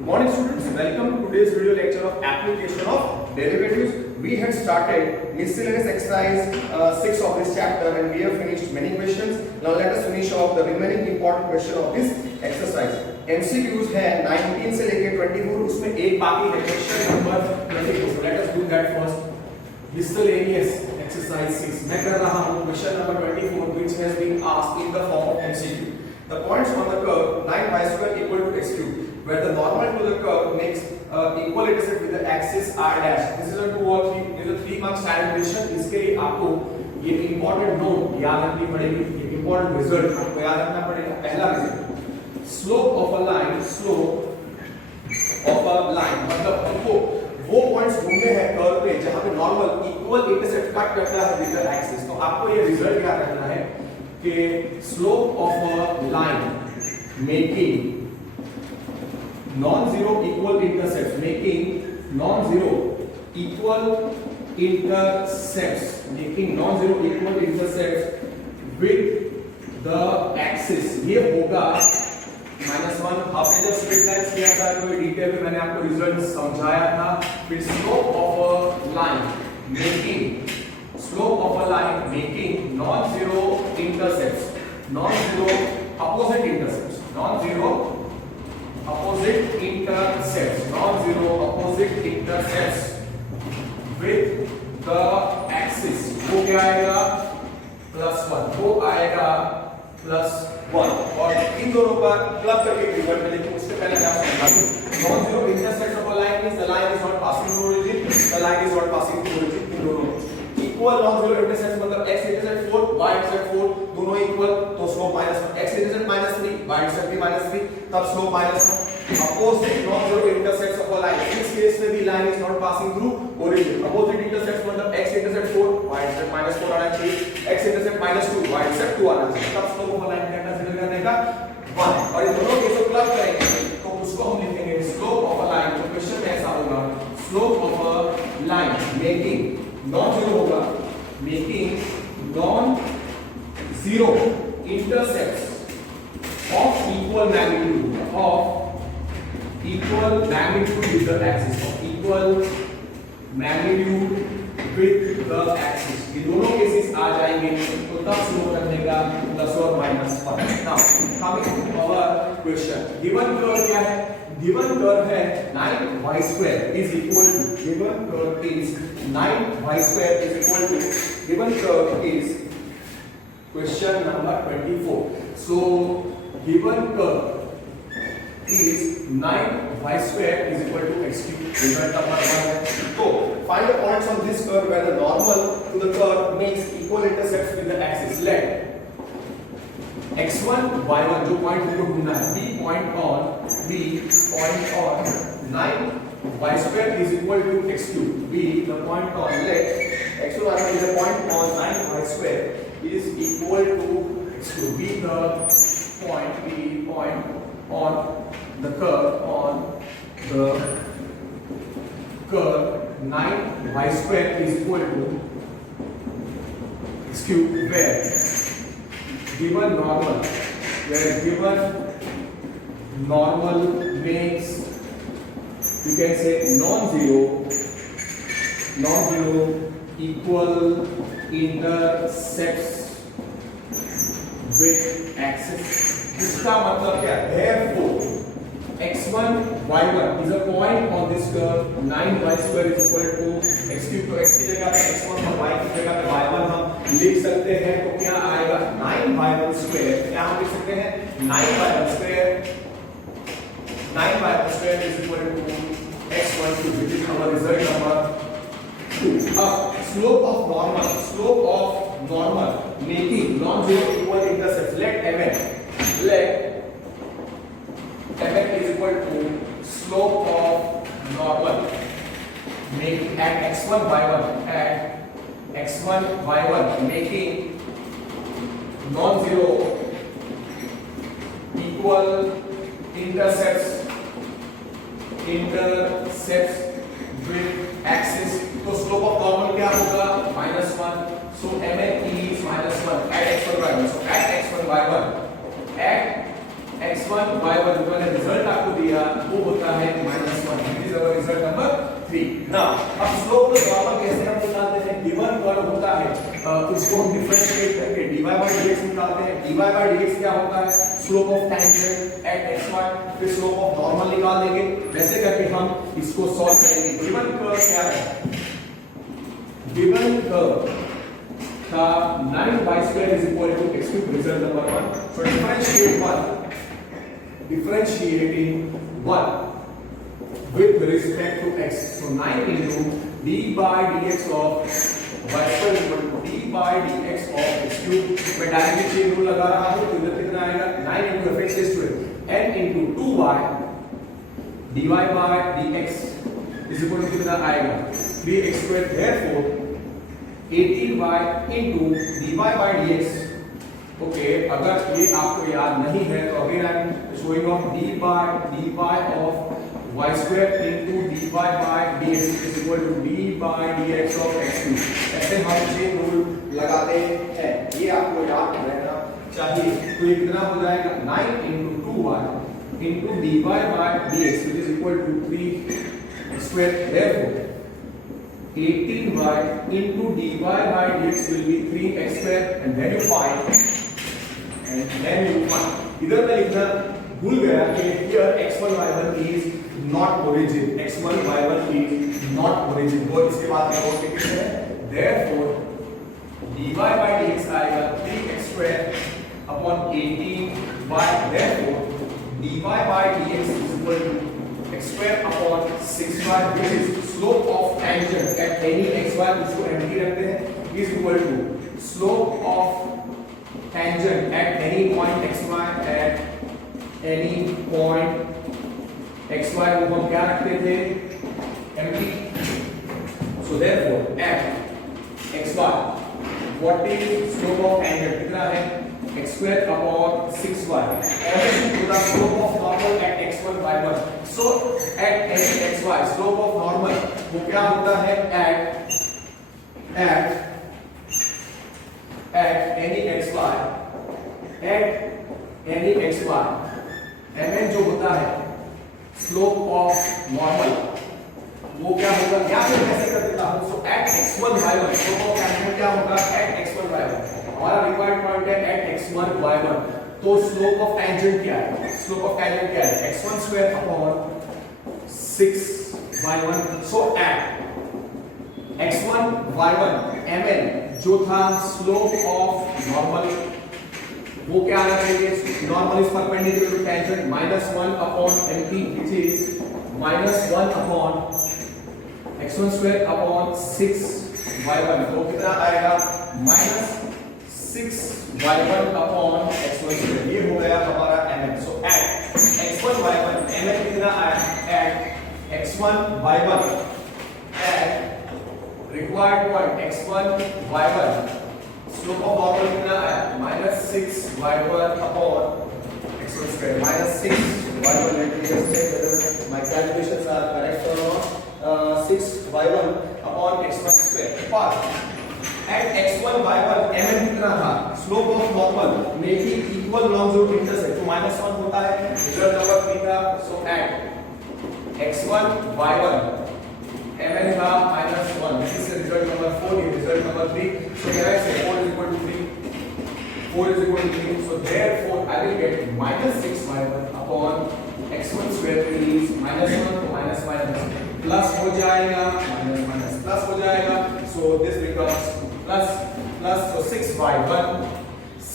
Good morning students, welcome to today's video lecture of application of derivatives. We had started miscellaneous exercise 6 of this chapter and we have finished many questions. Now let us finish off the remaining important question of this exercise. MCQs है 19 से लेके 24, उसमें एक बाकी है question number 24. So let us do that first. Miscellaneous exercise 6 मैं कर रहा हूँ question number 24 which has been asked in the form of MCQ. The points on the curve 9y square equal to x cube, where the normal to the curve makes equal intersect with the axis r dash. This is a 2 or 3, this is a 3 mark standard question. इसके लिए आपको ये important note याद रखनी पड़ेगी, ये important result आपको याद रखना पड़ेगा. पहला result, slope of a line, मतलब आपको वो पॉइंट्स ढूंढने हैं कर्व पे जहां पे नॉर्मल इक्वल इंटरसेक्ट कट करता है विद द एक्सिस. तो आपको ये रिजल्ट याद रखना है कि slope of a line making non-zero equal intercepts, making non-zero equal intercepts with the axis. ये होगा -1. आपने जब स्ट्रेट लाइन किया था तो डिटेल में मैंने आपको रिजल्ट समझाया था. फिर slope of a line making non-zero intercepts, non-zero opposite intercepts with the axis. वो क्या आएगा +1, वो आएगा +1 और इन दोनों का क्लब करके रिजल्ट में देखिए. उससे पहले मैं आपको बता दूं non-zero intercepts of a line means the line is not passing through origin, the line is not passing through origin. इन दोनों इक्वल non-zero intercepts मतलब x intercept 4, y intercept 4 दोनों इक्वल तो slope -1. x intercept -3, y intercept भी -3 तब slope -1. Opposite non-zero intercepts of a line. इस case में भी line is not passing through origin. Opposite intercepts मतलब x intercept 4, y intercept -4 आना चाहिए, x intercept -2, y intercept 2 आना चाहिए. तब स्लोप ऑफ लाइन क्या कंसीडर करने का 1. और इन दोनों केसों क्लब करेंगे तो उसको हम लिखेंगे स्लोप ऑफ अ लाइन. तो क्वेश्चन में ऐसा होगा slope of a line making non-zero होगा, making non-zero intercepts of equal magnitude with the axis, ये दोनों केसेस आ जाएंगे तो तब स्लोप करने का प्लस और minus 1. Now coming to our question. Given curve क्या है? गिवन कर्व है 9y square is equal to, given curve is 9y square is equal to, given curve is question number 24. so given curve is 9y square is equal to x cube. Result number 1 है. तो find the points on this curve where the normal to the curve makes equal intercepts with the axis. Let x1 y1 जो point हमको ढूंढना है, b point on 9y square is equal to x cube. b the point on, let x1 y1 is a point on 9y square is equal to x cube. b the point on the curve 9y square is equal to x cube, where given normal makes, you can say non-zero equal intercepts with axis. इसका मतलब क्या है? Therefore x1 y1 is a point on this curve 9y square is equal to x cube. तो x की जगह पे x1 और y की जगह पे y1 हम लिख सकते हैं. तो क्या आएगा 9y1 square, क्या हम लिख सकते हैं 9y1 square is equal to x1 cube, which is our result number 2. अब slope of normal making non-zero equal intercepts. Let Fn is equal to slope of normal make at x1 y1 making non-zero equal intercepts with axis. तो slope of normal क्या होगा -1. so Mn is -1 at x1 y1. so at x1 y1 x1 y1 जो मैंने result आपको दिया वो होता है -1. This is our result number 3. Now अब स्लोप को नॉर्मल कैसे हम निकालते हैं? गिवन कर्व होता है उसको हम डिफरेंशिएट करके dy by dx निकालते हैं. dy by dx क्या होता है? Slope of tangent at x1. फिर स्लोप ऑफ नॉर्मल निकाल देंगे. वैसे करके हम इसको सॉल्व करेंगे. गिवन कर्व क्या है? गिवन कर्व का 9y² is equal to x cube. Result number 1. So differentiating 1 with respect to x. So 9 into d by dx of y² is equal to d by dx of x cube. मैं directly chain rule लगा रहा हूं तो इधर कितना आएगा? 9 into fx raised to n into 2y dy by dx is equal to कितना आएगा? 3x². Therefore 18y into dy by dx. Okay, अगर ये आपको याद नहीं है तो again I am showing off dy of y² into dy by dx is equal to d by dx of x cube. ऐसे हम चेन रूल लगाते हैं. ये आपको याद रहना चाहिए. तो ये कितना हो जाएगा? 9 into 2y into dy by dx which is equal to 3 square. Therefore 18y into dy by dx will be 3x square and then you find इधर मैं लिखना भूल गया कि here x1 y1 is not origin. x1 y1 is not origin. और इसके बाद मैं और लिखते हैं therefore dy by dx आएगा 3x square upon 18y. Therefore dy by dx is equal to x square upon 6y which is slope of tangent at any xy. इसको empty रखते हैं. is equal to slope of tangent at any point xy at any point xy को हम क्या रखते थे? empty. So therefore at xy what is slope of tangent? कितना है? x square upon 6y. Everything to the slope of normal at x1 y1. So at any xy slope of normal वो क्या होता है? at any xy mn जो होता है slope of normal वो क्या होगा? या फिर कैसे कर देता हूं. So at x1 y1 slope of tangent क्या होगा? एट x1 y1 हमारा रिक्वायर्ड पॉइंट है एट x1 y1. तो स्लोप ऑफ टेंजेंट क्या है? स्लोप ऑफ टेंजेंट क्या है? x1 square upon 6y1. So at x1 y1 mn जो था स्लोप ऑफ नॉर्मल वो क्या आना चाहिए? Normal is perpendicular to tangent -1 upon mt which is -1 upon x1 square upon 6y1. तो कितना आएगा? -6y1 upon x1 square. ये हो गया हमारा mn. So at x1 y1 mn कितना आया? At x1 y1 at required point x1 y1 slope of normal कितना आया? -6y1 upon x1 square. -6y1. Let me just check whether my calculations are correct or not. 6y1 upon x1 square. But at x1 y1 mn कितना था? slope of normal making equal longitude intersect. तो -1 होता है. Result number 3 था. So at x1 y1 mn का -1. This is result number 4. Result number 3. So here I say 4 is equal to 3. 4 is equal to 3. So therefore I will get -6y1 upon x1 square is -1 to -1 plus हो जाएगा minus plus हो जाएगा. So this becomes plus. So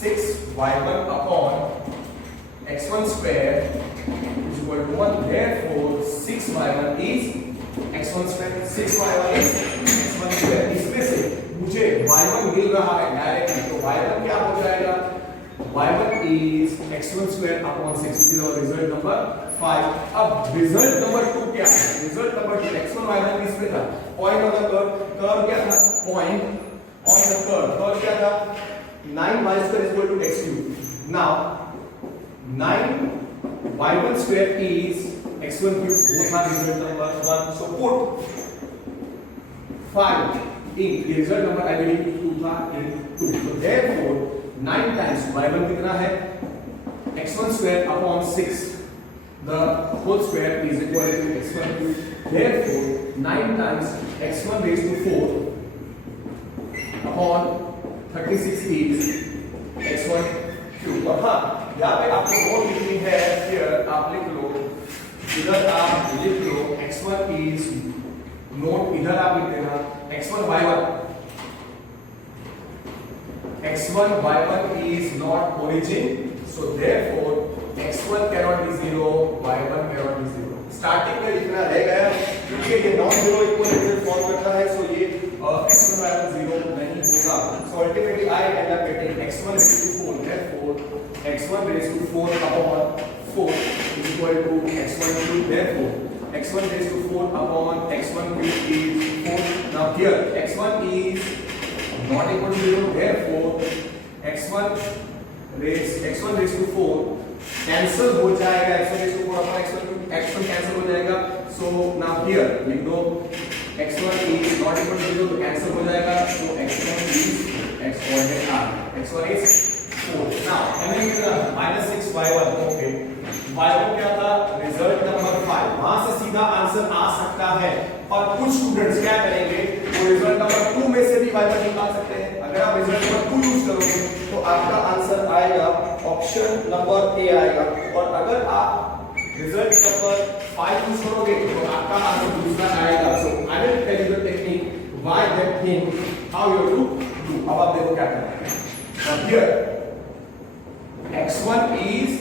6y1 upon x1 square is equal to 1. Therefore 6y1 is x1 square. 6y1 is x1 square. इसमें से मुझे y1 मिल रहा है directly. तो y1 क्या हो जाएगा? y1 is x1 square upon 6. This is our result number 5. अब result number 2 क्या है? Result number 2 x1 y1 किस पे था? Point on the curve. Curve क्या था? Point on the curve. Curve क्या था? 9y square is equal to x cube. Now 9y1 square is x1 cube. वो था result number 1. So put 5 in the result number I believe 2 था in 2. So therefore 9 times y1 कितना है? x1 square upon 6 the whole square is equal to x1 cube. Therefore 9 times x1 raised to 4 upon 36 is x1 cube. और हाँ यहाँ पे आपको note लिखनी है, here आप लिख लो, इधर आप लिख लो x1 is नोट, इधर आप लिख देना x1 y1 is not origin, so therefore x1 cannot be 0, y1 cannot be 0. Starting में लिखना रह गया क्योंकि ये नॉन जीरो इक्वल फॉर्म करता है, सो ये x1 y1 0 नहीं होगा. So ultimately I end up getting x1 raised to 4, therefore x1 raised to 4 upon 4 is equal to x1 cube. Therefore x1 raised to 4 upon x1 cube is 4. Now here x1 is not equal to 0, therefore x1 raised to 4 cancel हो जाएगा, x1 raised to 4 अपना x1 cancel हो जाएगा. So now here लिख दो x1 is not equal to 0 तो cancel हो जाएगा, so x1 is x coordinate r, x1 is 4. Now हमने कितना -6y1, ओके y1 क्या था, रिजल्ट नंबर 5. वहां से सीधा आंसर आ सकता है, और कुछ स्टूडेंट्स क्या करेंगे, वो रिजल्ट नंबर 2 में से भी y1 निकाल सकते हैं. अगर आप रिजल्ट नंबर 2 यूज करोगे तो आपका आंसर आएगा ऑप्शन नंबर ए आएगा, और अगर आप रिजल्ट नंबर 5 यूज करोगे तो आपका आंसर दूसरा आएगा. So I will tell you the technique why that thing how you to do. अब आप देखो क्या करना है. नाउ हियर x1 is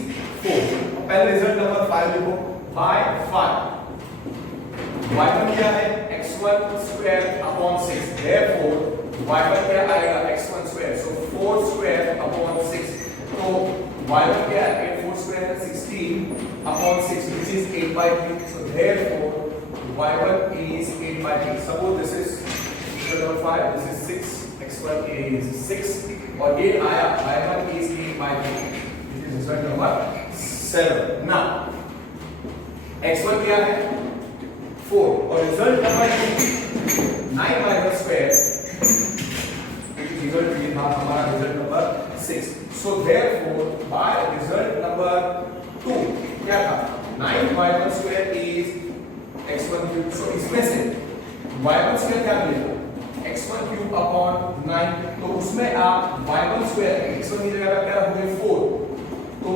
4, पहले रिजल्ट नंबर 5 लिखो, बाय 5 y1 क्या है, x1 square upon 6, therefore y1 क्या आएगा, x1 square, so 4 square upon 6. तो y1 क्या है, 4 square 16 upon 6 which is 8/3, so therefore y1 is 8/3. suppose this is result number 5, this is 6, x1 is 6, और ये आया y1 is 8/3, this is result number 7. now x1 क्या है, 4, और result number 9 square result ये था हमारा result number 6. so therefore by result number 2 क्या था, 9y1 square is x1 cube. so इसमें से y1 square क्या मिलेगा, x1 cube upon 9, तो उसमें आप y1 square x1 की जगह क्या रखोगे 4, तो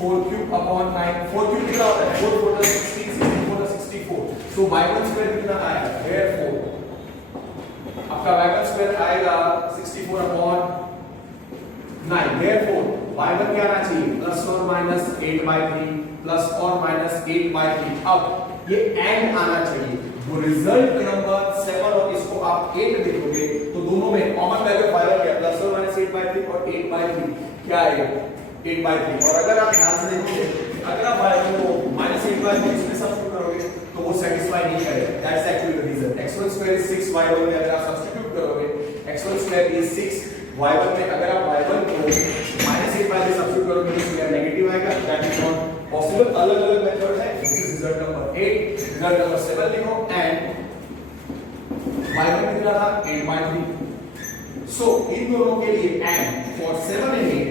4 cube upon 9, 4 cube कितना होता है, 4 4 16, 64 64, so y1 square कितना आएगा, therefore आपका y1 square आएगा 64 upon 9, therefore y1 क्या आना चाहिए, प्लस और माइनस 8/3, प्लस और माइनस 8/3. अब ये एंड आना चाहिए. वो रिजल्ट नंबर 7 और इसको आप 8 देखोगे तो दोनों में कॉमन वैल्यू y1 क्या, प्लस और माइनस 8/3 और 8/3 क्या आएगा, 8/3. और अगर आप ध्यान से देखोगे, अगर आप y1 को -8/3 इसमें सब्स्टिट्यूट करोगे तो वो सेटिस्फाई नहीं करेगा. That's actually the reason. x1 square is 6y1 में अगर आप सब्स्टिट्यूट करोगे x1 स्क्वायर इज 6, y1 में अगर आप y1 को -8/3 सब्स्टिट्यूट करोगे तो इसका नेगेटिव आएगा. That is not possible. अलग-अलग मेथड है. This is result number 8, result number 7 लिखो, एंड y1 कितना था, 8/3. सो इन दोनों के लिए and for 7 and 8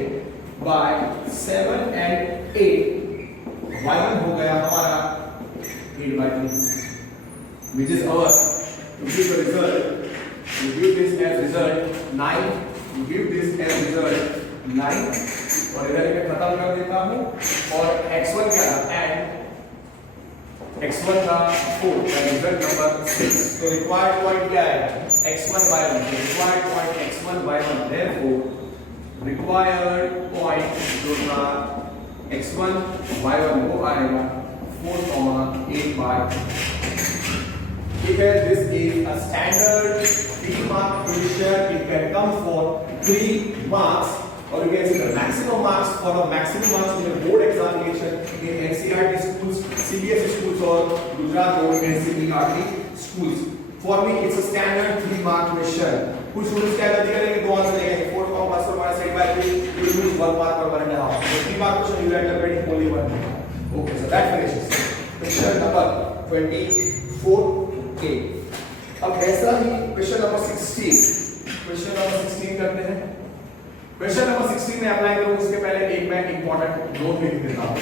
by 7 and 8 y1 हो गया हमारा 8/3, which is our to give the result. You give this as result 9, you give this as result 9, और इधर मैं खत्म कर देता हूं. और x1 क्या था, एंड x1 का 4, रिजल्ट नंबर 6. तो रिक्वायर्ड पॉइंट क्या है, x1 y1, required point x1 y1, therefore required point जो था x1 y1 वो आएगा 4,8/3. ठीक है. This is a standard 3 mark question. It can come for 3 marks, or you can see the maximum marks for the maximum marks in the board examination in NCERT schools, CBSE schools, or Gujarat board NCERT schools. For me, it's a standard 3 mark question. कुछ students क्या करते हैं कि दो answer देंगे, 4 + 8/3, you will lose 1 mark or 1.5. So 3 mark question you are interpreting only 1 mark. Okay, so that finishes. Question number 24A. अब ऐसा ही question number 16 करते हैं. क्वेश्चन नंबर 16 में अप्लाई करूं उसके पहले एक मैं इंपॉर्टेंट नोट लिख देता हूं।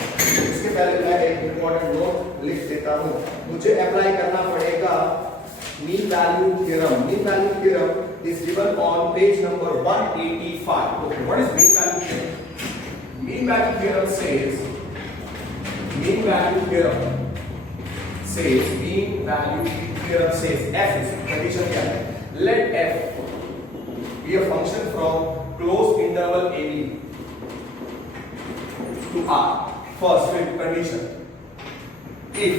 उसके पहले मैं एक इंपॉर्टेंट नोट लिख देता हूं। मुझे अप्लाई करना पड़ेगा mean value theorem. Mean value theorem is given on page number 185। Okay, what is mean value theorem? Mean value theorem says mean value theorem says f is condition क्या है? Let f be a function from closed interval ab to r. First with condition, if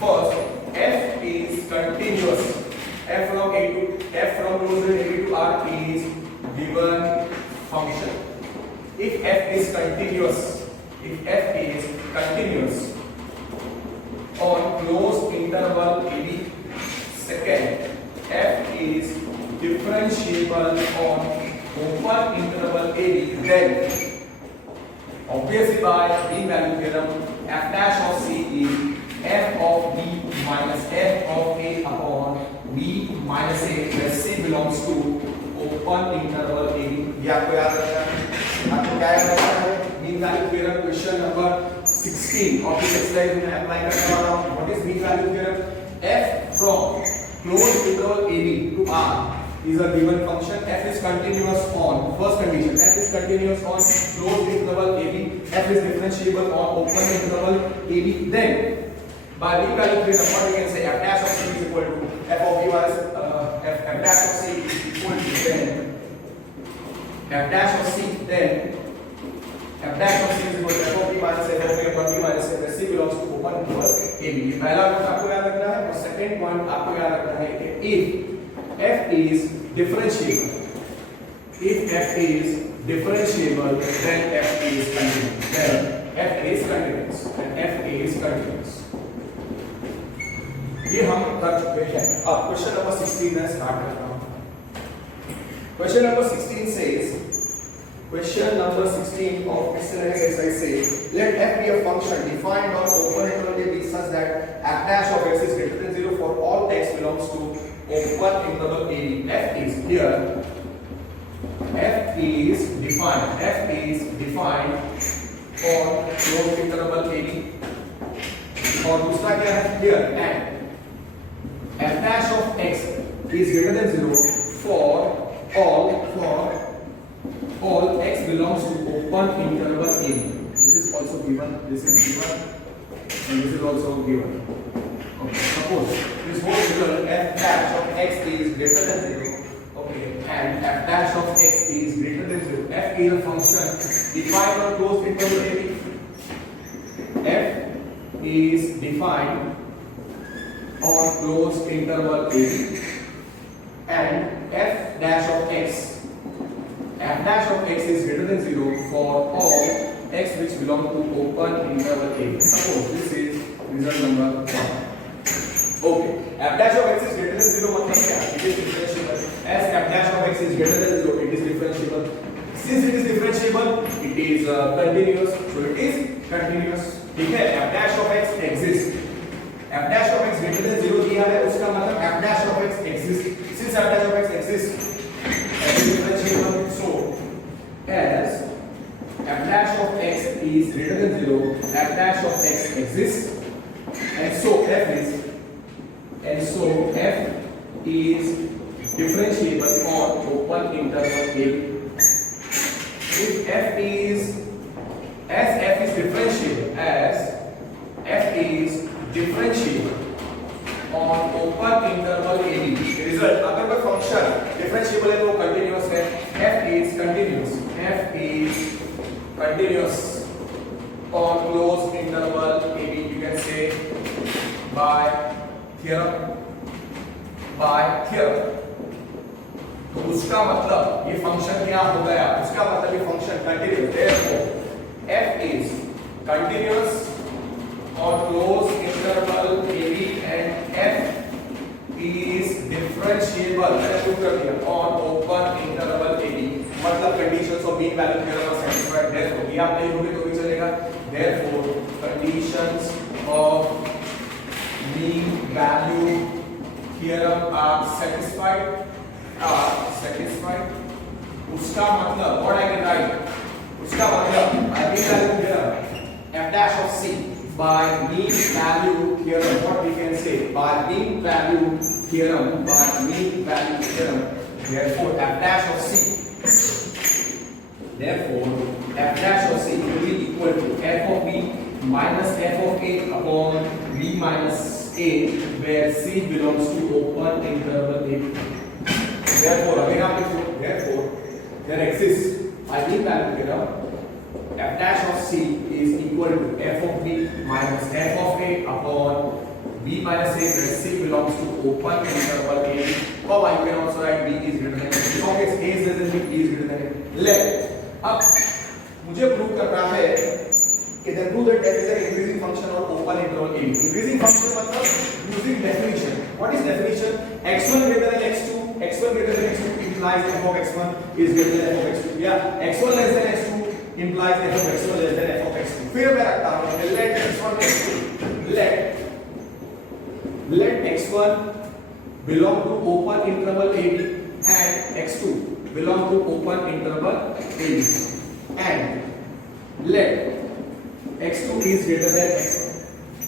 first f is continuous, f from closed interval ab to r is given function. If f is continuous on closed interval AB, second, f is differentiable on open interval AB, then obviously by mean value theorem, f dash of c is f of b minus f of a upon b minus a, where c belongs to open interval AB. ये आपको याद रखना है। आपको क्या याद रखना है? Mean value theorem question number 16 of this exercise में अप्लाई करने वाला हूं। What is mean value theorem? f from closed interval ab to r is a given function. F is continuous on, first condition, f is continuous on closed interval ab, f is differentiable on open interval ab, then by mean value theorem what we can say, f dash of c is equal to f of b minus f dash of c is equal to then f dash of c, then f dash of c is equal to f of b minus f of a upon b minus a, where c belongs to open interval ab. ये पहला point आपको याद रखना है। और second point आपको याद रखना है कि if f is differentiable, if f is differentiable, then f is continuous, then f is continuous, and f is continuous. ये हम कर चुके हैं। अब क्वेश्चन नंबर 16 में स्टार्ट करता हूं। Question number 16 says, question number 16 of miscellaneous exercise says, let f be a function defined on open interval ab such that f dash of x is greater than 0 for all x belongs to open interval ab. F is here, f is defined on closed interval ab, और दूसरा क्या है? Here, and f dash of x is greater than 0 for all x belongs to open interval a. This is also given, this is given, and this is also given. Okay, suppose this whole figure f dash of x is greater than 0, okay, and f dash of x is greater than 0. F is a function defined on closed interval a. F is defined on closed interval a, and f dash of x is greater than 0 for all x which belong to open interval a. Suppose this is result number 1. Okay, f dash of x is greater than 0 मतलब क्या? It is differentiable. As f dash of x is greater than 0, it is differentiable. Since it is differentiable, it is continuous. So it is continuous. ठीक है? f dash of x exists. f dash of x greater than 0 दिया है, उसका मतलब f dash of x exists. Since f dash of x exists, it is differentiable. So as f dash of x is greater than 0, f dash of x exists, and so f is differentiable on open interval a. If f is differentiable on open interval a b, result अगर कोई function differentiable है तो continuous है, f is continuous on closed interval a b, you can say by theorem. तो उसका मतलब ये function क्या हो गया? उसका मतलब ये function continuous, therefore f is continuous on closed interval a b and f is differentiable, मैंने प्रूव कर दिया, on open interval a b. मतलब conditions of mean value theorem are satisfied. Therefore ये आप नहीं होंगे तो भी चलेगा. Therefore conditions of mean value theorem are satisfied. उसका मतलब व्हाट आई कैन राइट, उसका मतलब by mean value theorem f dash of c, by mean value theorem, what we can say, by mean value theorem, by mean value theorem, therefore f dash of c, therefore f dash of c will be equal to f of b minus f of a upon b minus a, where c belongs to open interval a. Therefore again आप लिखो, therefore there exists by mean value theorem f dash of c is equal to f of b minus f of a upon b minus a, where c belongs to open interval a. Or you can also write b is greater than a. As long as a is less than b is greater than a. Let अब मुझे prove करना है कि then prove that f is an increasing function on open interval a. Increasing function मतलब using definition. What is definition? x1 greater than x2, x1 greater than x2 implies f of x1 is greater than f of x2. Yeah, x1 less than x2 implies f of x1 less than f of x2. फिर मैं रखता हूँ let x1 x2 let x1 belong to open interval ab and x2 belong to open interval ab and let x2 is greater than x1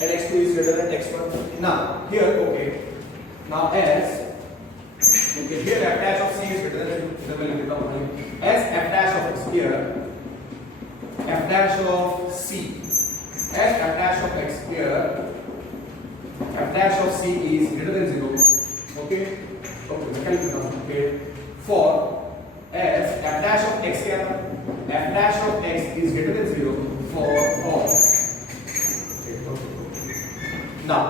and x2 is greater than x1. Now here okay, now as okay, here f dash of c is greater than as f dash of x here f dash of c as f dash of x here f dash of c is greater than 0. Okay, okay, for as f dash of x here f dash of x is greater than 0 for all. Now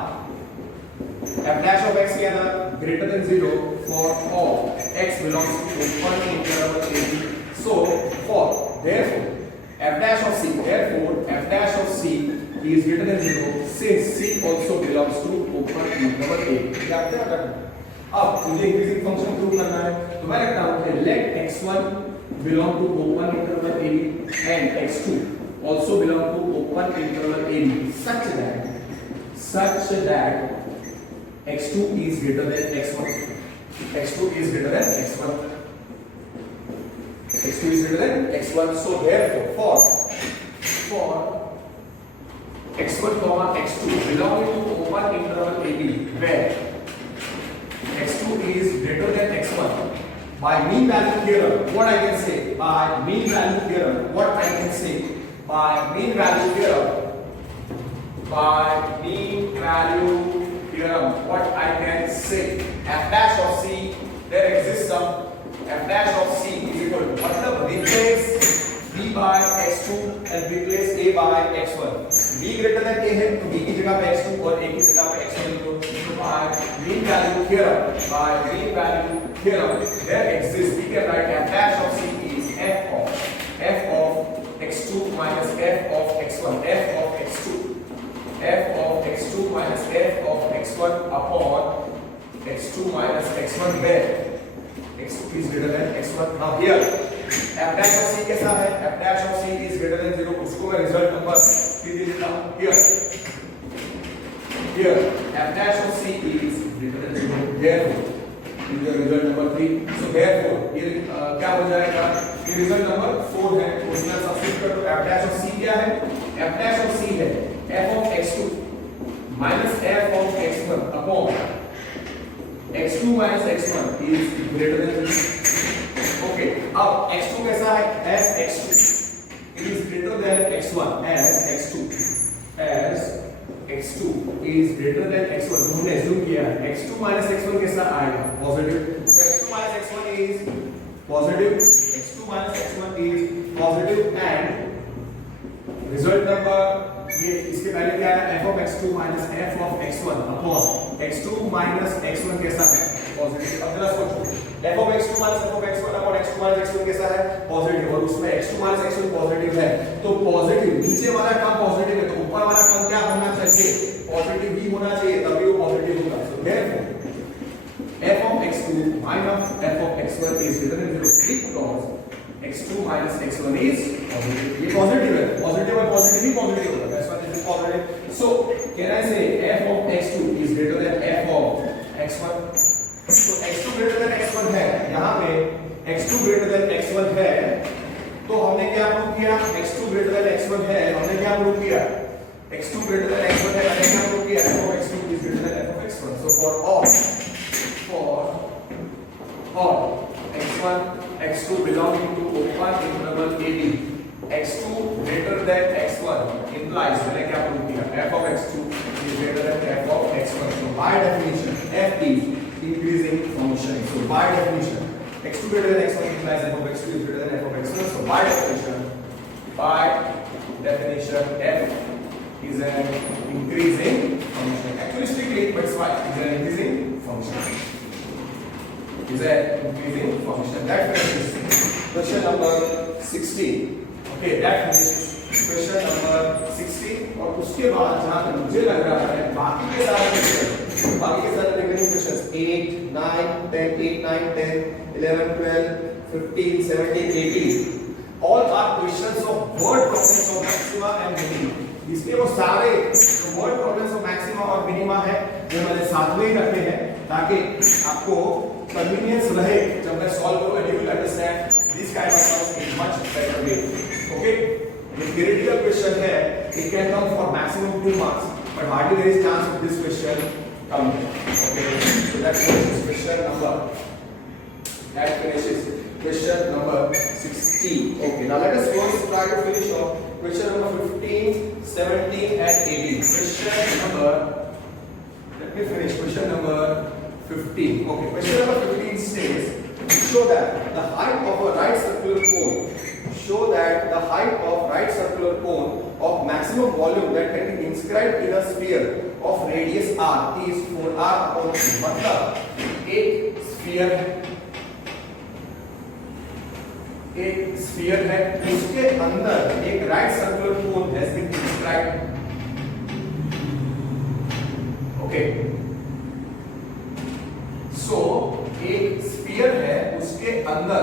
f dash of x here greater than 0 for all x belongs to open interval ab. So for therefore f dash of c, therefore f dash of c is greater than 0 since c also belongs to open interval a. अब मुझे increasing function prove करना है, तो मैं लिखता हूं कि let x1 belong to open interval ab and x2 also belong to open interval ab such that x2 is greater than x1, x2 is greater than x1, x2 is greater than x1. So therefore for x1 comma x2 belonging to open interval ab where x2 is greater than x1, by mean value theorem what I can say, by mean value theorem what I can say, by mean value theorem, by mean value theorem what I can say, f dash of c, there exists some f dash of c is equal to मतलब replace b by x2 and replace a by x1. b greater than a है तो b की जगह पे x2 और a की जगह पे x1 लिखो. तो by mean value theorem there exists, we can write f dash of c is f of x2 minus f of x1, f of x2 minus f of x1 upon x2 minus x1 where x2 is greater than x1. Now here f dash of c कैसा है, f dash of c is greater than 0, उसको मैं result number 3 दे देता हूं. Here f dash of c is greater than 0, therefore ये result number 3. So therefore ये क्या हो जाएगा, ये रिजल्ट नंबर 4 है, उसमें सब्स्टिट्यूट कर दो. f dash of c क्या है, f dash of c है f of x2 minus f of x1 upon x2 minus x1 is greater than 0. Okay, अब x2 कैसा है, as x2 is greater than x1, as x2 is greater than x1, तो हमने assume किया है x2 minus x1 कैसा आएगा, positive. तो x2 minus x1 is positive, x2 minus x1 is positive and result number ये इसके पहले क्या है, f of x2 minus f of x1 upon x2 minus x1 कैसा है, पॉजिटिव. अब जरा सोचो f of x2 minus f of x1 upon x2 minus x1 कैसा है, पॉजिटिव, और उसमें x2 minus x1 पॉजिटिव है, तो पॉजिटिव नीचे वाला टर्म पॉजिटिव है तो ऊपर वाला टर्म क्या होना चाहिए, पॉजिटिव ही होना चाहिए, तभी वो पॉजिटिव होगा. So therefore f of x2 minus f of x1 is greater than 0 because x2 minus x1 is positive. ये पॉजिटिव है, पॉजिटिव और पॉजिटिव ही पॉजिटिव होगा, that's why this is positive. So can I से f of x2 is greater than f of x1. तो x2 greater than x1 है, यहाँ पे x2 greater than x1 x1 है, हमने क्या प्रूव किया? x2 greater than x1 है, मैंने क्या प्रूव किया? f of x2 is greater than f of x1. So for all x1 x2 belonging to open interval AB, x2 greater than x1 implies, मैंने क्या प्रूव किया? f of x2 is greater than f of x1. So by definition f is increasing function. So by definition x2 greater than x1 implies f of x2 is greater than f of x1. So by definition f is an increasing function. Actually strictly it's why is an increasing function. Is an increasing function. That finishes question number 16. Okay, that finishes question number 16. और उसके बाद जहाँ तक मुझे लग रहा है बाकी के सारे remaining questions 8, 9, 10, 8, 9, 10, 11, 12, 15, 17, 18 all are questions of word problems of maxima and minima. इसके वो सारे जो वर्ड प्रॉब्लम्स ऑफ मैक्सिमा और मिनिमा है वो मैंने साथ में ही रखे हैं ताकि आपको कन्वीनियंस रहे जब मैं सॉल्व करूं and you will understand this kind of sums in much better way. Okay, ये theoretical question है, it can come for maximum 2 marks but hardly there is chance of this question coming. Okay, so that finishes question number 16. Okay, now let us first try to finish off question number 15, 17 and 18. Question number, let me finish question number 15. Okay, question number 15 says show that the height of a right circular cone of maximum volume that can be inscribed in a sphere of radius r is 4r upon 3. मतलब एक sphere है उसके अंदर एक right circular cone has been described. Okay, so एक sphere है उसके अंदर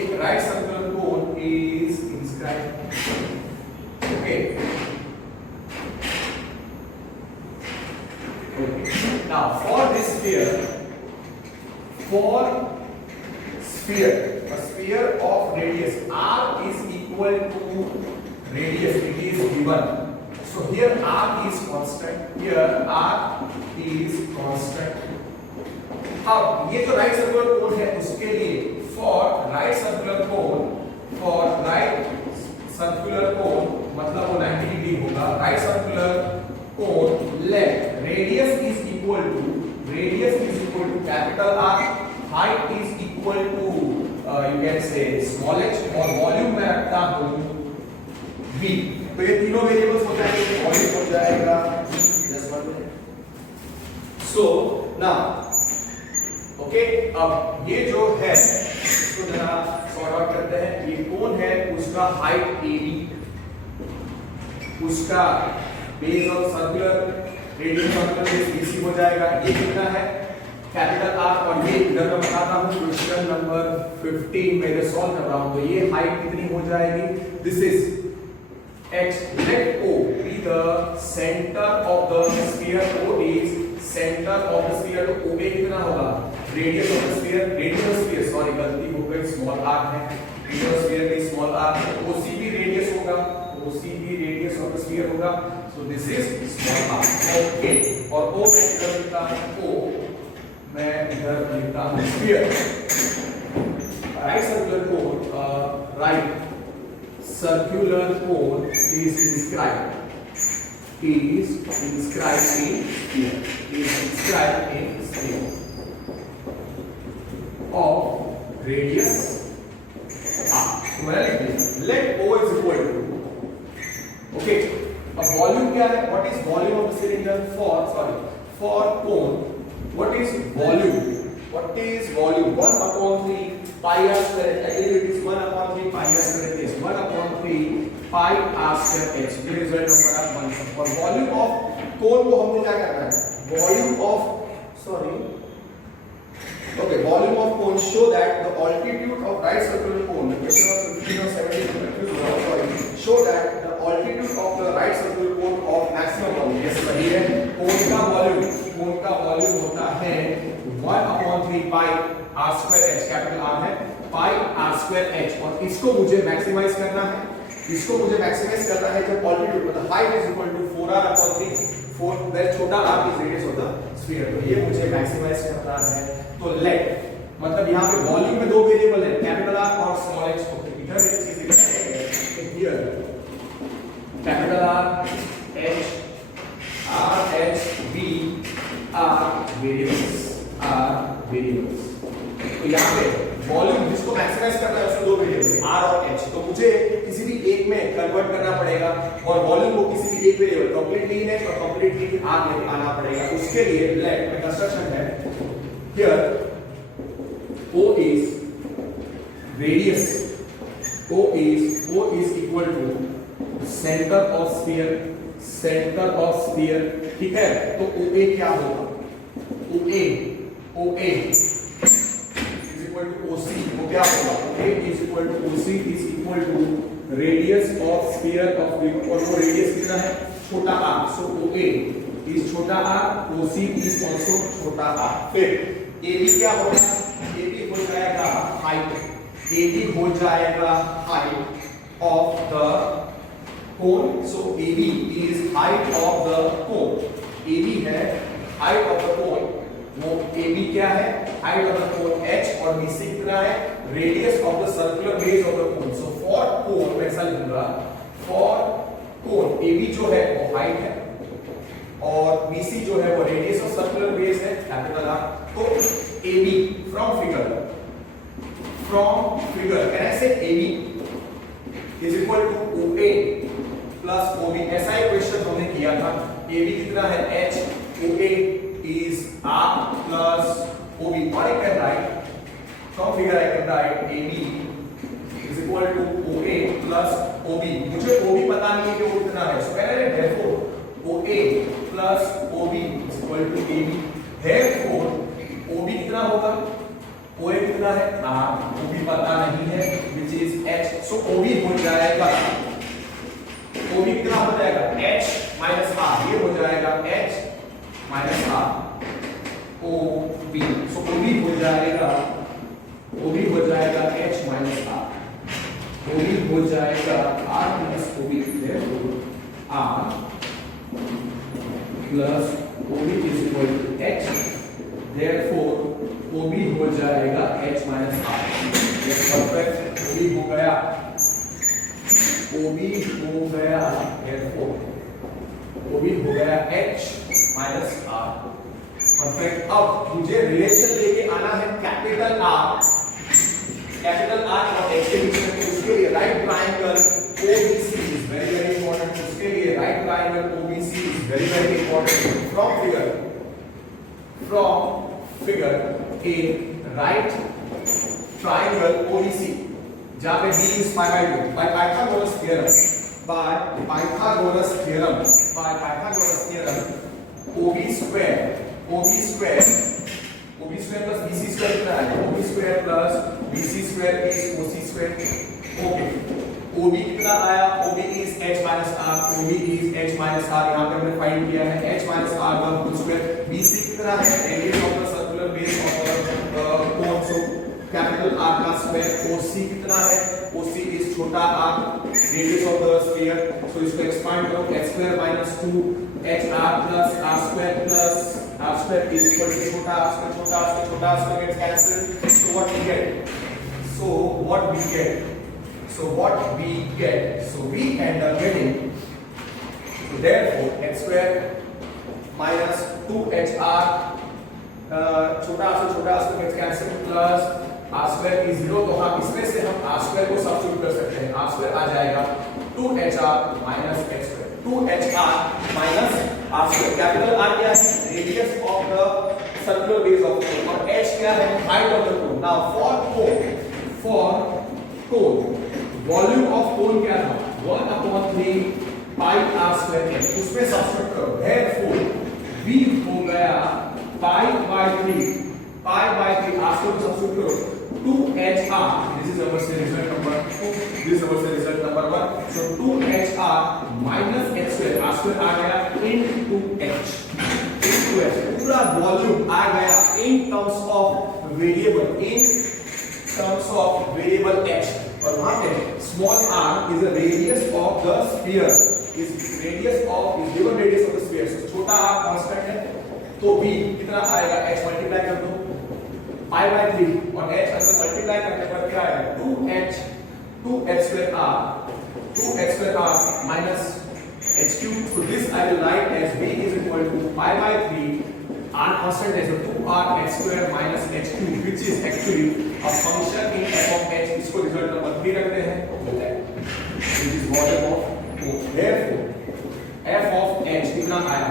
एक right circular cone is inscribed. Okay, now for this sphere a sphere of radius r is equal to radius, it is given. So here r is constant, here r is constant. अब ये जो right circular कोन है उसके लिए for right circular कोन मतलब वो 90 degree होगा. Right circular cone length radius is equal to capital R, height is equal to you can say small h और वॉल्यूम में रखता हूं v. तो ये तीनों वेरिएबल्स हो जाएंगे, वॉल्यूम हो जाएगा just 1 minute. So now okay, अब ये जो है इसको जरा सॉर्ट आउट करते हैं. ये कौन है, उसका हाइट AB, उसका base of circular radius circular base BC हो जाएगा. ये कितना है कैपिटल R और ये इधर मैं बताता हूँ क्वेश्चन नंबर 15 में मैं सॉल्व कर रहा हूँ. तो ये हाइट कितनी हो जाएगी, this is x. Let O be the center of the sphere. O is center of the sphere. तो OA कितना होगा, radius of the sphere, sorry गलती हो गई, स्मॉल r है, रेडियस ऑफ स्फीयर में स्मॉल r. OC भी radius होगा, OC भी रेडियस ऑफ द स्फीयर होगा. So this is small r. Okay, और O मैं इधर लिखता हूँ, O मैं इधर लिखता हूँ sphere. Right circular cone is inscribed in sphere of radius r. तो मैंने लिख दिया let O is equal to. Okay, अब वॉल्यूम क्या है, what is volume of the cylinder for cone. What is volume? 1 upon 3 pi r square. Actually it is 1 upon 3 pi r square. Yes, 1 upon 3 pi r square h. ये result number आप 1. और volume of कोन को हमने क्या करना है, volume of cone show that the altitude of right circular cone, question of 15 or 17, show that the altitude of the right circular cone of maximum volume. Yes, सही है. कोन का वॉल्यूम होता है 1 upon 3 pi r square h, capital R है pi r square h. और इसको मुझे maximise करना है इसको मुझे मैक्सिमाइज करना है जब ऑल्टीट्यूड मतलब height is equal to 4r upon 3 4 where छोटा r is radius of the sphere. तो ये मुझे मैक्सिमाइज करना है। तो लेट मतलब यहाँ पे वॉल्यूम में दो वेरिएबल है कैपिटल R और स्मॉल h। तो इधर एक चीज लिखेंगे here capital R H R H V R variables. तो यहाँ पे वॉल्यूम जिसको मैक्सिमाइज करना है उसको दो वेरिएबल R और H। तो मुझे किसी भी एक में कन्वर्ट करना पड़ेगा और वॉल्यूम को किसी भी एक वेरिएबल कंप्लीटली इन H और कंप्लीटली इन R में आना पड़ेगा। उसके लिए लेट में कंस्ट्रक्शन है here O is radius O is equal to center of sphere ठीक है। तो OA क्या होगा OA is equal to OC वो क्या होगा OA is equal to OC is equal to radius of sphere of the और वो रेडियस कितना है छोटा r। so OA is छोटा r OC is also छोटा r। फिर AB क्या होगा AB हो जाएगा हाइट AB हो जाएगा height of the cone। so AB is height of the cone AB है height of the cone। वो AB क्या है height of the cone H और BC कितना है radius of the circular base of the cone। so for cone मैं ऐसा लिखूंगा for cone AB जो है वो height है और BC जो है वो radius of circular base है कैपिटल R। तो AB from figure can I say AB is equal to OA plus OB। ऐसा ही क्वेश्चन हमने किया था। AB कितना है H OA is R plus OB or I can write from figure I can write AB is equal to OA plus OB। मुझे OB पता नहीं है कि वो कितना है। so can I write therefore OA plus OB is equal to AB। therefore OB कितना होगा OA कितना है R OB पता नहीं है which is H। so OB हो जाएगा OB कितना हो जाएगा H minus R ये हो जाएगा H minus R OB। so OB हो जाएगा H minus R OB हो जाएगा R plus OB। therefore R plus OB is equal to H। therefore OB हो जाएगा H minus R। ये परफेक्ट OB हो गया therefore OB हो गया H minus R परफेक्ट। अब मुझे रिलेशन लेके आना है कैपिटल R और H के बीच में। उसके लिए right triangle OBC is very very important. उसके लिए right triangle OBC is very very important. From figure A right triangle OBC जहां पे D is pi by 2 by Pythagoras theorem OB square plus BC square कितना है OB square plus BC square is OC square। Okay OB कितना आया OB is H minus R यहाँ पे हमने find किया है H minus R का होल स्क्वायर। BC कितना है radius of the circular base of the cone. So capital R का स्क्वायर। OC कितना है OC is छोटा r radius of the sphere. So इसको एक्सपांड करो h square minus 2hr plus r square is equal to छोटा r square gets cancelled। so what we get so we end up getting so therefore h square minus 2hr छोटा r gets cancelled plus r square is 0। तो हम इसमें से हम r square को substitute कर सकते हैं। r square आ जाएगा 2hr minus h square 2hr minus r square। Capital R क्या है radius of the circular base of cone और h क्या है height of the cone. Now for cone volume of कोन क्या था 1/3 pi r square h। उसमें substitute करो। therefore v हो गया pi by 3 r square को सब्स्टिट्यूट करो 2hr। this is our result number 1। so 2hr minus h square r square आ गया into h पूरा वॉल्यूम आ गया in terms of variable h और वहां पे small r is the radius of the sphere, is given radius of the sphere. So छोटा r constant है, तो b कितना आएगा, h मल्टीप्लाई कर दो pi by 3 और h अगर मल्टीप्लाई करने पर क्या आएगा, 2h square r minus h cube. So this I will write as b is equal to pi by 3 r constant is 2r h square minus h cube, which is actually a function in f of h. इसको result number 3 रखते हैं, which is volume of. तो therefore f of h कितना आया,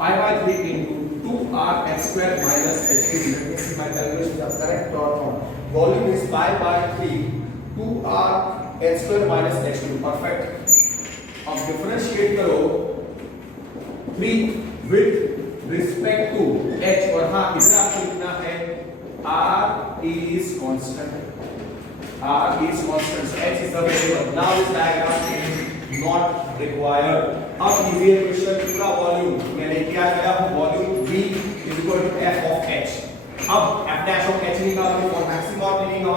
pi by 3 into 2r h square minus h cube. Let me see my calculations are correct or not. Volume is pi by 3 2r h square minus h cube. Perfect. अब differentiate करो 3 with respect to h, और हाँ इधर आपको लिखना है r is constant. R is constant. So h is the variable. Now this diagram is not required. अब easy equation पूरा वॉल्यूम मैंने क्या किया, volume v is equal to f of h. अब f dash of h निकालो और maximum और निकालो,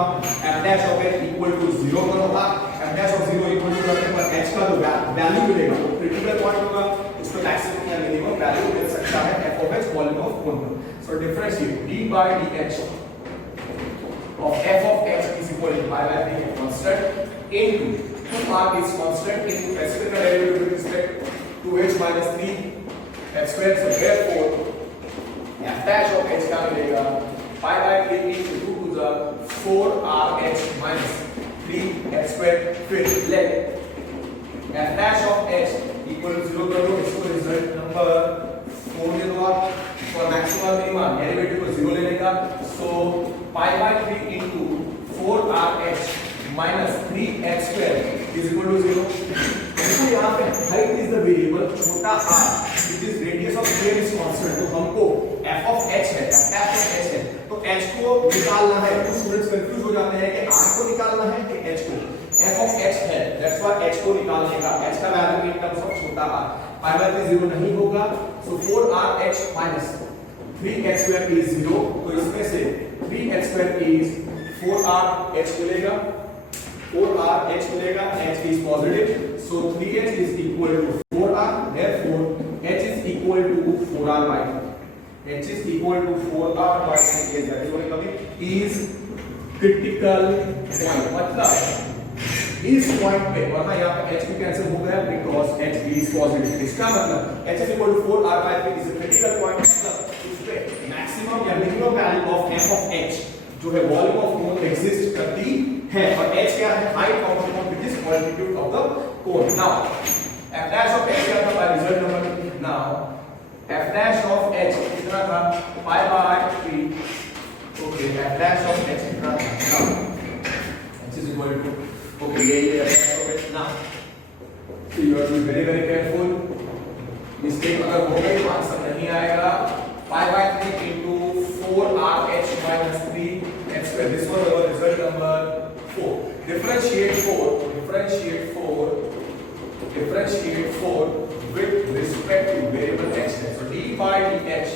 f dash of h equal to 0 करोगा, f dash of 0 equal to करने पर h का जो वैल्यू मिलेगा वो क्रिटिकल पॉइंट होगा, उसको मैक्सिमम या मिनिमम वैल्यू मिल सकता है f of h volume of cone पर. So differentiate d by dh of f of h is equal to pi by 3 constant into 2r is constant into specific derivative with respect to h minus 3 h square. So therefore f dash of h का मिलेगा pi by 3 into 2 to the 4rh minus 3h square. फिर let f dash of h equal to 0 कर दो, इसको result number 4 दे दो आप, और maximum minimum derivative को 0 ले लेगा. सो pi by 3 into 4rh minus 3h square is equal to 0. देखो यहाँ पे height is the variable, छोटा r which is radius of sphere is constant. तो हमको f of h है, f dash of h है, तो h को निकालना है. तो स्टूडेंट्स कंफ्यूज हो जाते हैं कि r को निकालना है कि h को. f of h है, that's why h को निकालने का, h का वैल्यू इन टर्म्स ऑफ छोटा r, pi by 3 0 नहीं होगा. सो 4rh minus 3h square is 0. तो इसमें से 3h square is 4rh मिलेगा, 4rh मिलेगा, h is positive. So 3h is equal to 4r. Therefore h is equal to 4r by 3. H is equal to 4r by 3. That is what is critical point. मतलब इस point पे, वरना यहाँ पे h भी cancel हो गया because h is positive. इसका मतलब h is equal to 4r by 3 is a critical point. मतलब उस पे मैक्सिमम या minimum value of f of h जो है वॉल्यूम ऑफ कोन एग्जिस्ट करती है, और h क्या है, height of the cone which is multitude of the cone. Now f dash of h क्या था by result number, now f dash of h कितना था, pi by 3. Okay, f dash of h कितना था, now h is equal to, okay, ये f dash of h. now so you have to be very very careful. Mistake अगर हो गई तो answer नहीं आएगा. pi by 3 into 4rh minus 3h square. This was our result number 4. Differentiate 4 with respect to variable h. So d by dh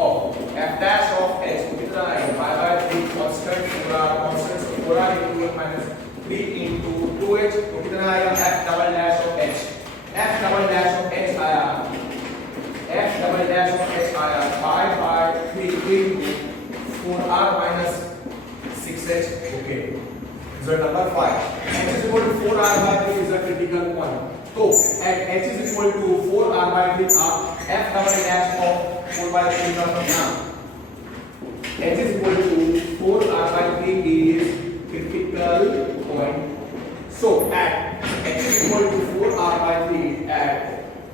of f dash of h कितना आएगा, pi by 3 constant, 4r constant, so 4r into 1 minus 3 into 2h. तो कितना आएगा, f double dash of h. f double dash of h आया, f double dash of h आया pi by 3 into 4r minus 6h. Okay, result number 5. h is equal to 4r by 3 is a critical point. So at h is equal to 4r by 3 f double dash of 4 by 3 का मतलब h is equal to 4r by 3 is critical point. So at h is equal to 4r by 3, at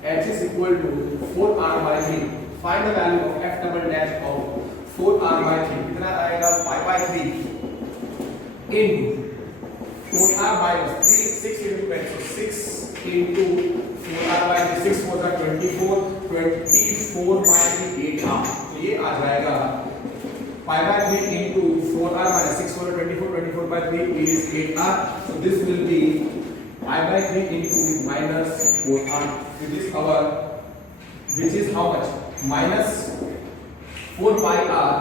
h is equal to 4r by 3, find the value of f double dash of 4r by 3. कितना आएगा, pi by 3 into 4r minus 3, 6 into 10, so 6 into 4r by 3, 6 4 are 24, 24 by 3 8r. तो ये आ जाएगा pi by 3 into 4r minus 6 4 24, 24 by 3 is 8r. So this will be pi by 3 into minus 4r, which is how much, minus 4 pi r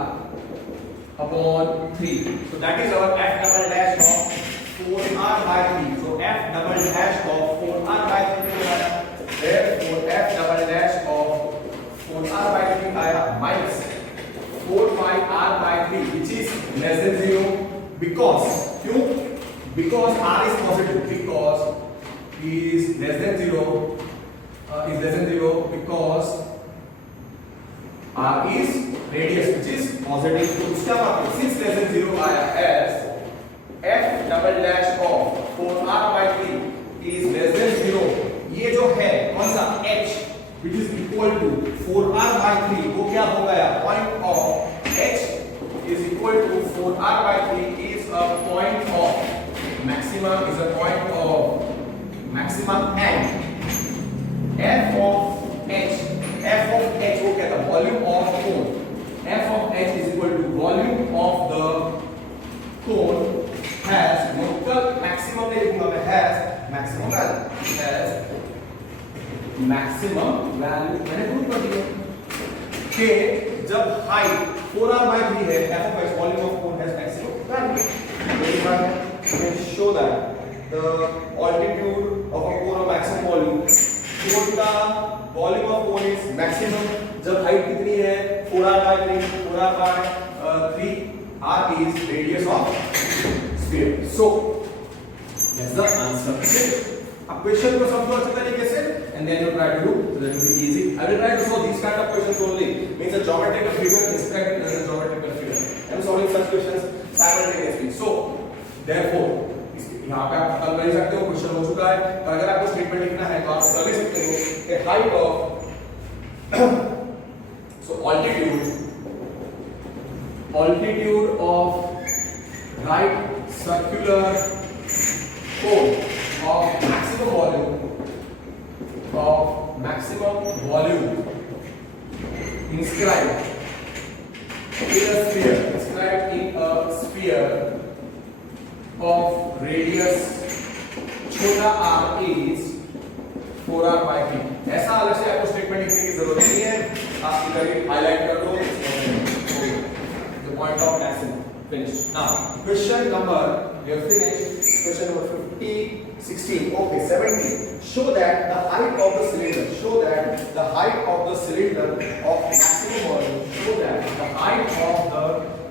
upon 3. So that is our f double dash of 4r by 3. So f double dash of 4r by 3 आया, therefore f double dash of 4r by 3 आया minus 4πr by 3 which is less than 0 because क्यों? Because r is positive, because is less than 0 because r is radius which is positive. तो उसका मतलब since less than 0 आया as f double dash of 4r by 3 is less than 0. ये जो है कौन सा h which is equal to 4r by 3 वो क्या हो गया? Point of h is equal to 4r by 3 is a point of maximum, is a point of maximum and f of h वो क्या था? Volume of cone. f of h is equal to volume of the cone has local maximum नहीं लिखूंगा मैं, has maximum value, has maximum value मैंने prove कर दिया कि जब हाइट 4r by 3 है f of h volume of cone has maximum value. यही बात है. You can show that the altitude of a cone of maximum volume, cone का volume of cone is maximum जब हाइट कितनी है? 4r by 3, 4r by 3, r is radius of sphere. So that's the answer. अब question को समझो अच्छे तरीके से and then you try to do, so that will be easy. I will try to solve these kind of questions only, means a geometrical figure inscribed in another geometrical figure. I am solving such questions simultaneously. So therefore यहाँ पे आप कल कर सकते हो, question हो चुका है. अगर आपको स्टेटमेंट लिखना है तो आप कर सकते हो कि height of so altitude of right circular cone of maximum volume inscribed in a sphere of radius छोटा r is 4r by 3. ऐसा अलग से आपको स्टेटमेंट लिखने की जरूरत नहीं है, आप इधर ही हाईलाइट कर दो. The point of maximum finished. Now question number we have finished. Question number 15, 16, okay, 17. Show that the height of the cylinder of maximum volume. Show that the height of the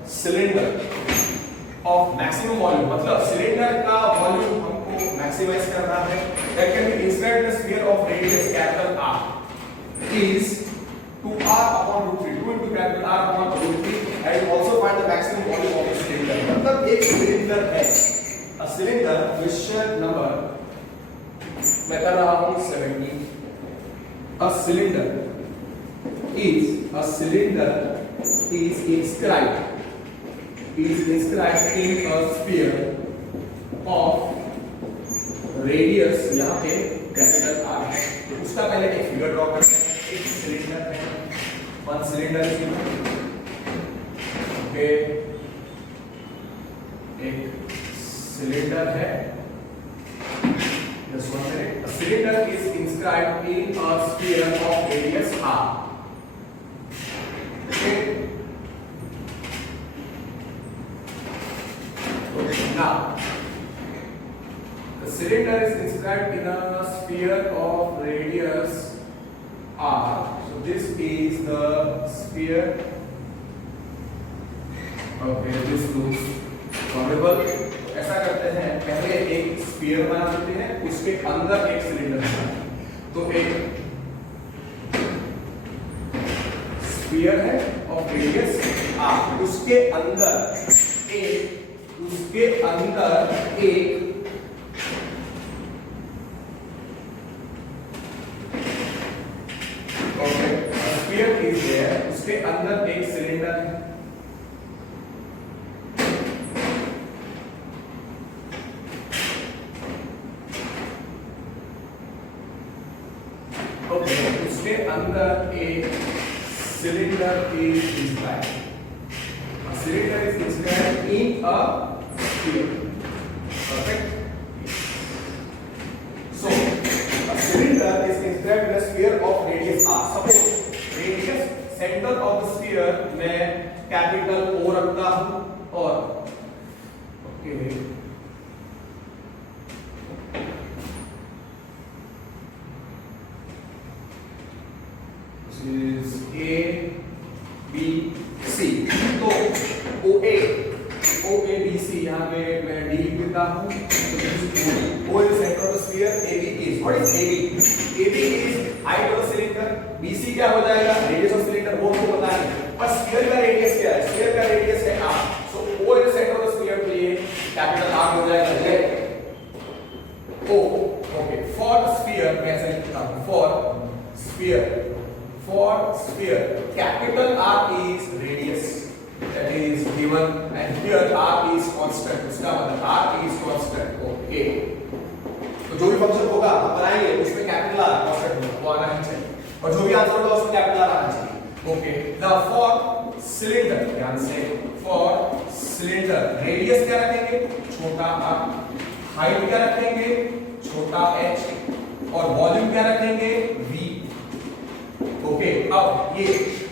cylinder of maximum volume, मतलब cylinder का volume हमको maximise करना है. That can be inscribed in the sphere of radius capital R is 2r upon root 3, 2 into capital R upon root 3, and also find the maximum volume of the cylinder. मतलब एक cylinder है, a cylinder. Question number मैं कर रहा हूँ 17. A cylinder is inscribed in a sphere of radius, यहाँ पे capital R है. तो उसका पहले एक फिगर ड्रॉ करते हैं. एक सिलेंडर है, वन सिलेंडर is okay, एक सिलेंडर है. Just one minute. A cylinder is inscribed in a sphere of radius R. Okay. Now, the cylinder is inscribed in a sphere of radius R. So this is the sphere. Okay, this looks probable. ऐसा करते हैं, पहले एक sphere बना देते हैं, उसके अंदर एक सिलेंडर बनाते हैं. तो एक स्फीयर है ऑफ रेडियस R, उसके अंदर एक स्फीयर इज देयर, उसके अंदर एक सिलेंडर है. उसके अंदर एक cylinder is inscribed. A cylinder is inscribed in a sphere. Perfect. So a cylinder is inscribed in a sphere of radius R. Suppose radius center of the sphere मैं capital O रखता हूँ और okay is A B C. तो OABC यहाँ पे मैं D लिख देता हूँ. O is the center of the sphere. AB is, what is AB? AB is height of the cylinder. BC क्या हो जाएगा? Radius of cylinder. वो तो पता है. पर sphere का radius क्या है? Sphere का radius है R. So O is the center of the sphere, तो ये capital R हो जाएगा. Let O. Okay. For sphere मैं ऐसा लिखता हूँ. For sphere, capital R is radius. That is given, and here R is constant. उसका मतलब R is constant. Okay. तो जो भी फंक्शन होगा हम बनाएंगे उसमें कैपिटल R constant होगा, वो आना ही चाहिए. और जो भी आंसर होगा उसमें कैपिटल R आना चाहिए. Okay. Now for cylinder, ध्यान से, for cylinder, radius क्या रखेंगे? छोटा r. Height क्या रखेंगे? छोटा h. और volume क्या रखेंगे? v. Okay. अब ये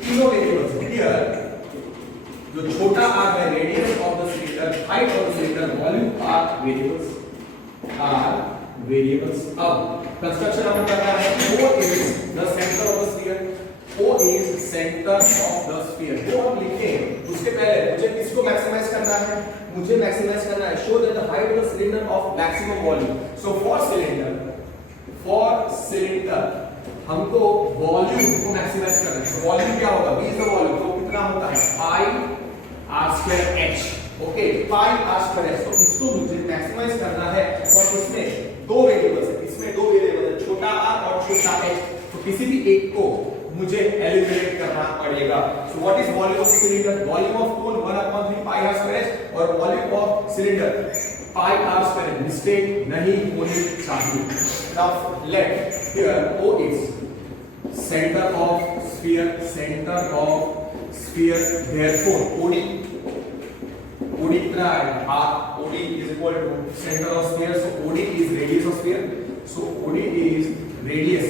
तीनों वेरिएबल्स here. जो छोटा r है, radius of the cylinder, height of the cylinder, volume are variables. अब कंस्ट्रक्शन हम करना है. O is the center of the sphere. O is center of the sphere. वो हम लिखें उसके पहले मुझे किसको मैक्सिमाइज करना है? मुझे मैक्सिमाइज करना है show that the height of the cylinder of maximum volume. So for cylinder हमको वॉल्यूम को मैक्सिमाइज करना है. वॉल्यूम क्या होगा? V is the volume. तो कितना होता है? पाई r square h. ओके, पाई r square h. तो इसको मुझे मैक्सिमाइज करना है और इसमें दो वेरिएबल्स है. इसमें दो वेरिएबल है, छोटा r और छोटा h. तो किसी भी एक को मुझे एलिमिनेट करना पड़ेगा. So what is volume of cylinder? Volume of cone 1/3 pi r square h और volume of cylinder pi r square h. Mistake नहीं होनी चाहिए. Now let here O is center of sphere, therefore OD कितना है? R. OD is equal to center of sphere, so OD is radius of sphere, so OD is radius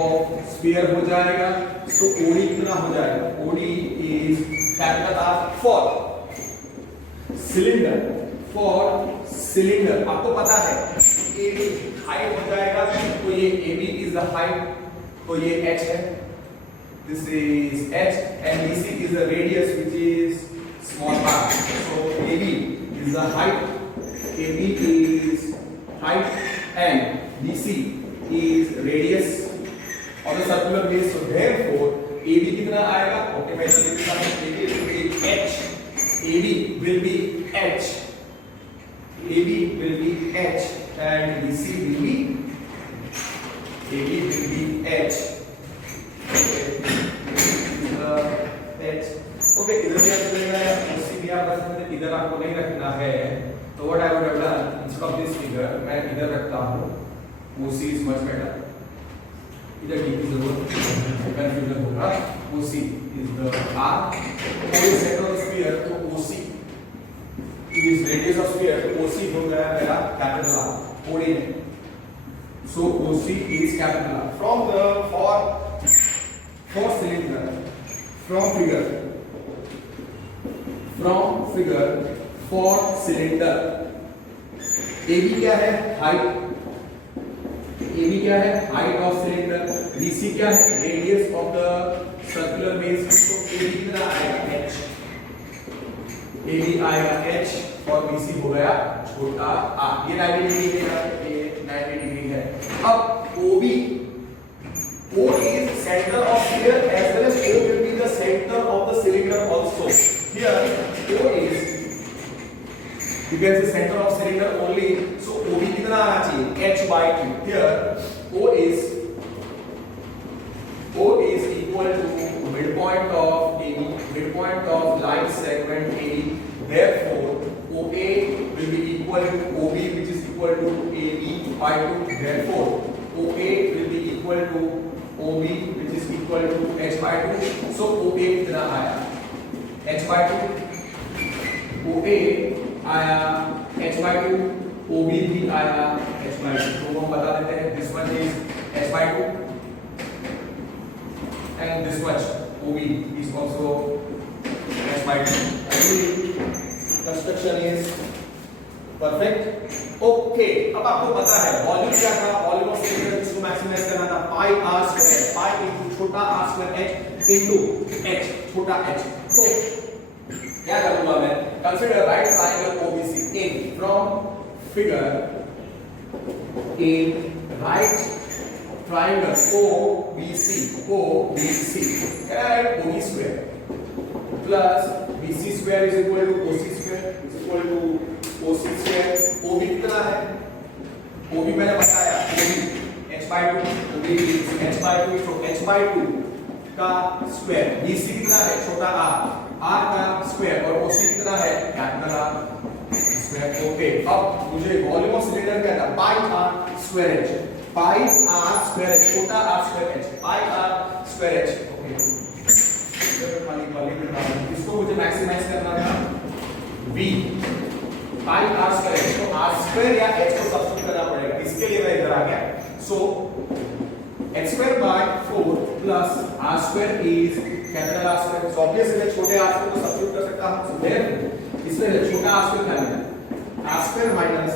of sphere हो जाएगा. so OD कितना हो जाएगा? OD is capital R. for cylinder आपको पता है AB हाइट हो जाएगा, तो ये AB is the height, तो ये h है. This is h and BC is the radius which is small r. So AB is the height. AB is height and BC is radius of the circular base. So therefore AB कितना आएगा? Okay, मैं इसे लिखता हूँ. AB will be h. AB will be h. AB will be h and BC will be AB will be h. Okay, इधर भी आपको लेना है, उसी भी आप रख सकते हैं. इधर आपको नहीं रखना है, तो what I would have done instead of this figure मैं इधर रखता हूं. OC is much better. इधर D की जरूरत कंफ्यूजन होगा. OC is the R. O is centre of sphere, तो OC is radius of sphere, तो OC हो गया मेरा कैपिटल R. OD नहीं. So OC is capital R. For cylinder, from figure for cylinder, AB क्या है? height. AB क्या है? height of cylinder. BC क्या है? radius of the circular base. तो AB कितना आएगा? h. AB आएगा h और BC हो गया छोटा r. ये 90 डिग्री है, ये 90 डिग्री है. अब OB, O is center of sphere as well as O will be the center of the cylinder also. Here O is, you can say center of cylinder only, so OB कितना आना चाहिए? h/2. Here O is equal to midpoint of AB, midpoint of line segment AB. Therefore OA will be equal to OB, which is equal to AB/2. Therefore OA will be equal to OB, which is equal to h/2. So OA कितना आया? h/2. OA आया h/2, OB भी आया h/2. तो हम बता देते हैं this much is h/2 and this much OB is also h/2. Construction is perfect. Okay, अब आपको पता है वॉल्यूम क्या था? वॉल्यूम ऑफ सिलेंडर जिसको मैक्सिमाइज करना था पाई r स्क्वायर, पाई इनटू छोटा r square h into h छोटा h। तो क्या करूंगा मैं, consider right triangle OBC in from figure in right triangle OBC can I write OB square plus BC square is equal to OC square is equal to OC square। OB कितना है, OB मैंने बताया OB h/2 OB is h/2 तो h/2 का square, BC कितना है छोटा r का स्क्वायर और OC कितना है कैपिटल R स्क्वायर। ओके, अब मुझे वॉल्यूम ऑफ सिलेंडर क्या था, पाई r स्क्वायर h, पाई r स्क्वायर h छोटा r स्क्वायर h, पाई r स्क्वायर h। ओके, इसको मुझे मैक्सिमाइज करना था v पाई r स्क्वायर h, तो r स्क्वायर या h को सब्स्टिट्यूट करना पड़ेगा, इसके लिए मैं इधर आ गया। सो h square by 4 plus r square is capital R square. So obviously मैं छोटे r स्क्वायर को सब्स्टिट्यूट कर सकता हूं, सो देयरफॉर इसमें छोटा r स्क्वायर क्या है, r square minus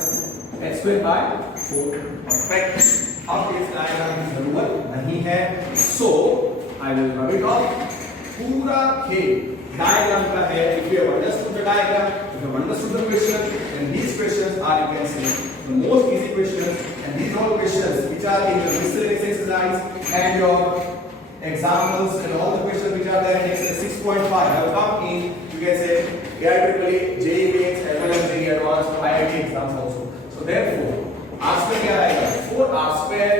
h square by 4। Perfect. अब इस डायग्राम की जरूरत नहीं है, so I will rub it off. पूरा खेल डायग्राम का है। If you have understood the diagram, if you have understood the question, then these questions are, you can say, the most easy questions, and these all questions which are in your miscellaneous exercise and your examples and all the questions which are there in exercise 6.5 have come in, you can say, AIEEE, JEE Mains as well as JEE Advanced, IIT exams also. So therefore, r square क्या आएगा, 4r square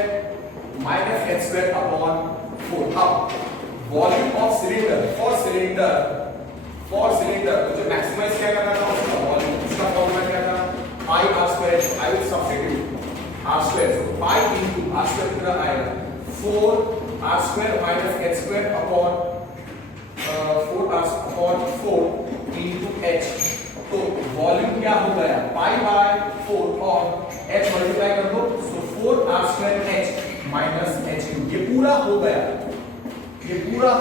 minus h square upon 4। अब volume of cylinder for cylinder मुझे maximise क्या करना था, उसका volume, उसका formula क्या था, पाई r square h। I will substitute r square, so pi into r square कितना आएगा, 4r square minus h square upon 4r upon 4 into h। तो वॉल्यूम क्या हो गया, पाई बाय 4 और h मल्टीप्लाई कर दो, सो 4r square h minus h cube. ये पूरा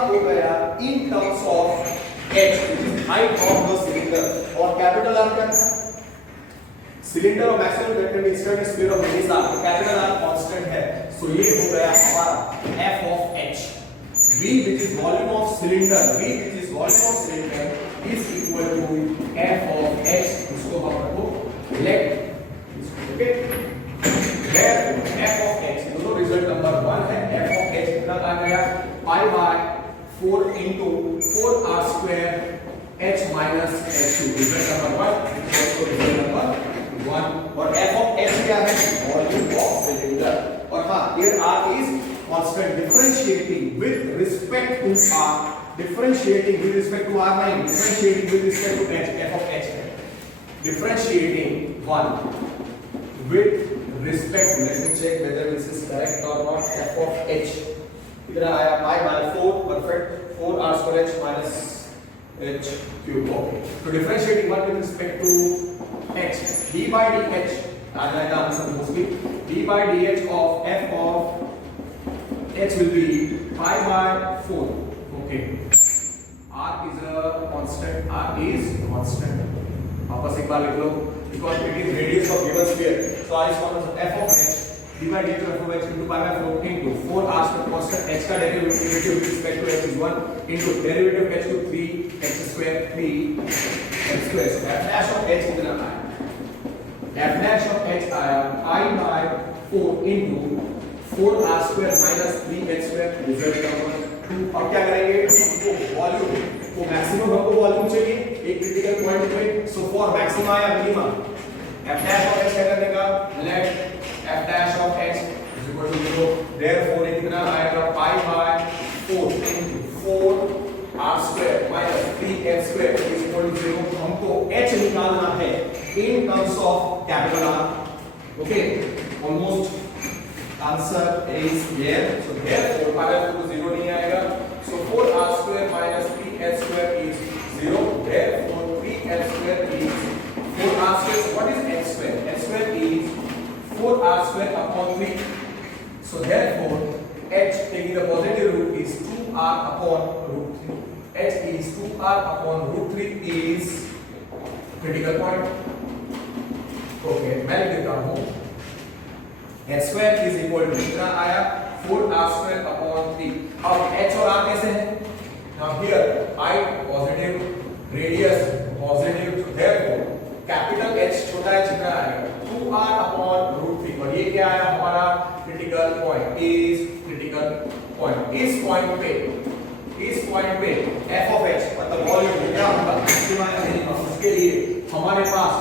हो गया in terms of h which is height of the cylinder, और कैपिटल R का सिलेंडर और मैक्सिमम वेक्टर में square square of base R, capital R constant है, सो ये हो गया हमारा f of h। v which is volume of cylinder is equal to f of h। इसको हम रखो let, okay, where f of h दोनों रिजल्ट नंबर 1 है। f of h कितना आ गया, pi by 4 into 4r square h minus h cube, result number 1 also result number 1। और f of h क्या है, वॉल्यूम ऑफ सिलेंडर। और हां, here r is constant, differentiating with respect to r, differentiating with respect to r नहीं, differentiating with respect to h, f of h है, differentiating 1 with respect to, let me check whether this is correct or not, f of h कितना आया, pi by 4, perfect, 4r square h minus h cube। Okay, तो differentiating 1 with respect to h, d by dh आ जाएगा answer mostly, d by dh of f of h will be pi by 4। Okay, r is a constant, वापस एक बार लिख लो, because it is radius of given sphere, so r is constant, f of h d by dt of h into pi by 4 into 4r square constant, h का derivative with respect to h is 1 into derivative h to 3 x square 3 x square। so f dash of h कितना आया, f dash of h आया pi by 4 into 4r square minus 3x square, result number 2। अब क्या करेंगे, हमको volume को maximum, हमको volume चाहिए एक क्रिटिकल पॉइंट पे, सो फॉर मैक्सिमा या minima f dash of h क्या करने का, late f dash of h is equal to 0, therefore ये कितना आएगा, pi by 4 into 4r square minus 3x square is equal to 0। हमको h निकालना है in terms of capital R। okay, almost answer is there, so therefore pi by 4 0 नहीं आएगा, so 4r square minus 3x square is 0, therefore 3x square is 4r square। so what is h square, h square is 4r square upon 3, so therefore h taking the positive root is 2r upon root 3, h is 2r upon root 3 is critical point। okay, मैं लिख देता हूं, h square is equal to कितना आया, 4r square upon 3, अब h और r कैसे हैं? Now here height positive, radius positive, so therefore capital H छोटा h कितना आएगा 2r upon root 3 और ये क्या आया हमारा critical point is critical point इस point पे f of h मतलब वॉल्यूम क्या होगा उसके लिए हमारे पास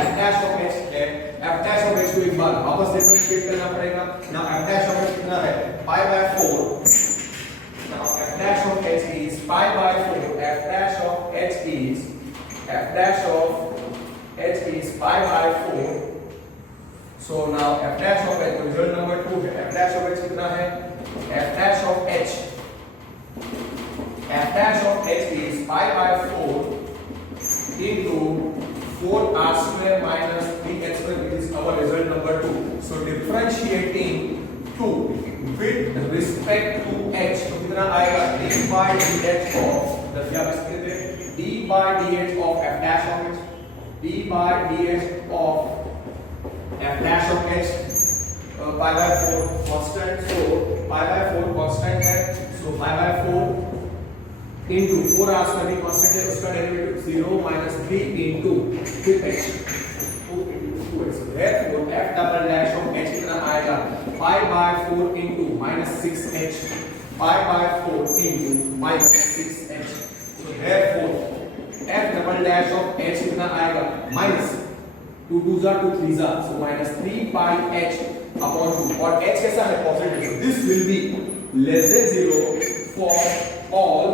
f dash of h है f dash of h को एक बार वापस डिफरेंशिएट करना पड़ेगा ना f dash of h कितना है pi by 4 now f dash of h is pi by 4 f dash of h is pi by 4 so now f dash of h result number 2 है f dash of h कितना है f dash of h is pi by 4 into 4r square minus 3h square which is our result number 2. So differentiating 2 with respect to h तो कितना आएगा d by dh of दसिया इसके लिए d by dh of f dash of h d by dh of f dash of h pi by 4 constant so pi by 4 constant है so pi by 4 into 4r square भी constant है उसका derivative 0 minus 3 into 2h 2 into 2h so therefore f double dash of h कितना आएगा pi by 4 into minus 6h pi by 4 into minus 6h so therefore f double dash of h कितना आएगा minus 2 2s are 2 3s are so minus 3 pi h upon 2 और h कैसा है positive so this will be less than 0 for all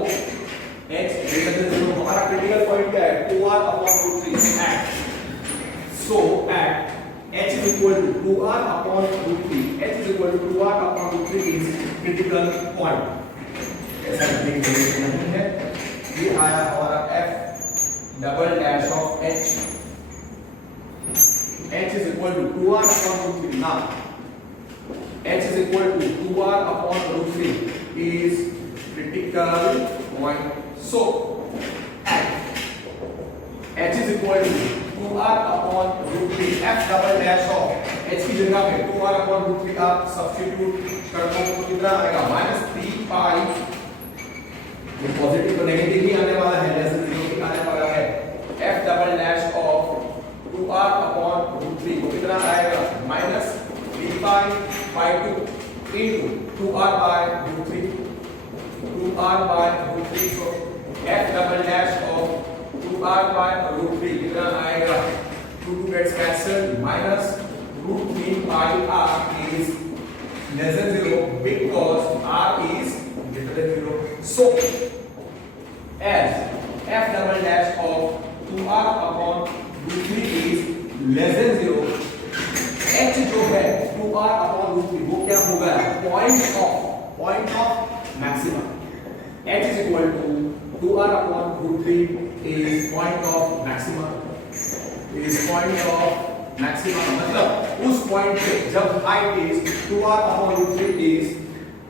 h greater than 0 हमारा critical point क्या है 2r upon root 3 at so at h is equal to 2r upon root 3 h is equal to 2r upon root 3 is critical point ऐसा नहीं है ये आया हमारा f double dash of h is equal to 2r upon root 3 now h is equal to 2r upon root 3 is critical point so at h is equal to 2r upon root 3 f double dash of h की जगह पे 2r upon root 3 आप substitute कर दो तो कितना आएगा -3 pi ये पॉजिटिव तो नेगेटिव ही आने वाला है जैसे 0 भी आने वाला है f double dash of 2r upon root 3 को कितना आएगा -3 pi by 2 into 2r by root 3 2r by root 3 so f double dash of 2r by root 3 कितना आएगा 2 gets cancelled minus root 3 pi r is less than 0 because r is greater than 0 so as f double dash of 2r upon root 3 is less than 0 h जो है 2r upon root 3 वो क्या होगा point of maximum h is equal to 2r upon root 3 is point of maximum मतलब उस point पे जब height is 2r upon root 3 is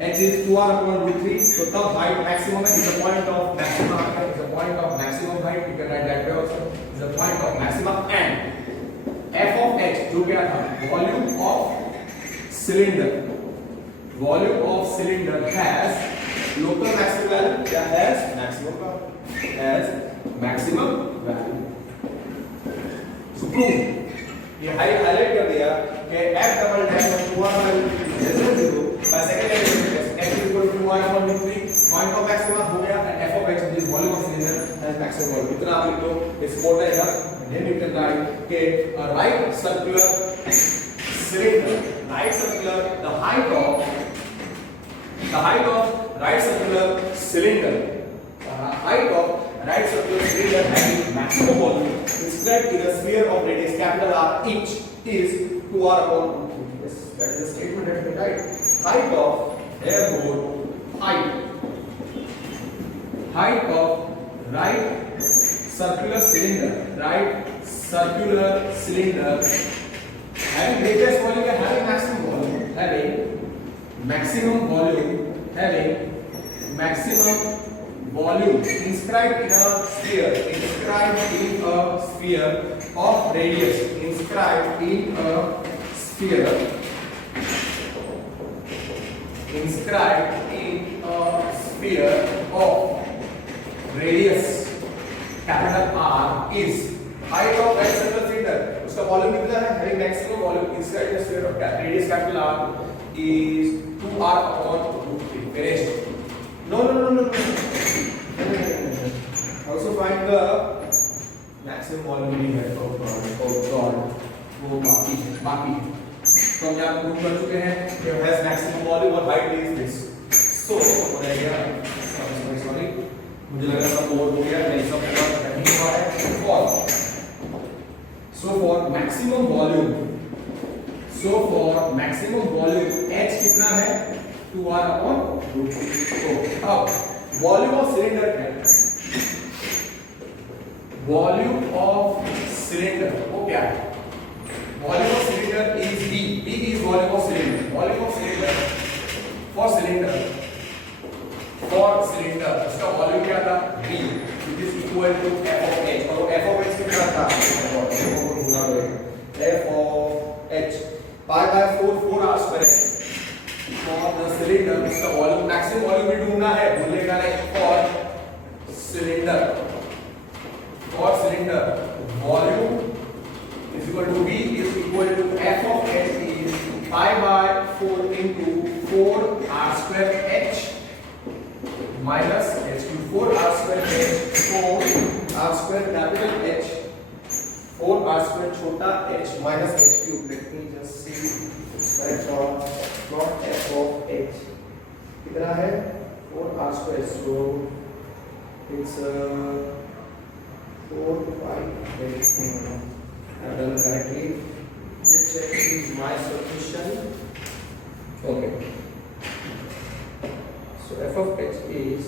h is 2r upon root 3 तो तब हाइट मैक्सिमम है is a point of maximum is a point of maximum height you can write that way also is a point of maximum and f of h जो क्या था volume of cylinder has local maximum value या has maximum value so prove ये highlight कर दिया कि f double dash of 2r by root 3 is less than 0 by second derivative x is equal to 2r upon root 3 point of maximum हो गया and f of x which is volume of cylinder has maximum volume इतना आप लिख लो is more than enough then you can write कि a right circular cylinder the height of right circular cylinder having maximum volume inscribed in a sphere of radius capital R each is 2r upon root 3. Yes, that is the statement that we write. Height of right circular cylinder having radius volume and having maximum volume inscribed in a sphere of radius inscribed in a sphere of radius capital R is height of that circle cylinder. उसका volume कितना है? having maximum volume inside the sphere of radius capital R is 2R upon root 3. Finished? No. Also find the maximum volume भी है तो God वो बाकी तो हम यहाँ प्रूव कर चुके हैं कि has maximum volume और height is this. So हो जाएगा sorry मुझे लगा सब और हो गया नहीं सब पूरा नहीं हुआ है. So for maximum volume H कितना है? 2R upon root 3. तो अब वॉल्यूम ऑफ सिलेंडर क्या है? वॉल्यूम ऑफ सिलेंडर वो क्या है? Volume of cylinder is V. V is volume of cylinder. Volume of cylinder for cylinder उसका वॉल्यूम क्या था? V which is equal to f of h. और f of h कितना था? f of h pi by 4 r square for the cylinder. उसका volume maximum volume भी ढूंढना है, भूलेगा नहीं. For cylinder volume is equal to V is equal to f of h is pi by 4 into 4 r square h minus h cube. 4 r square h 4 r square capital H 4 r square छोटा h minus h cube. Let me just see correct plot f of h कितना है? 4 r square. So it's 4 5. I've done correctly. Let's check is my solution. Okay. So f of h is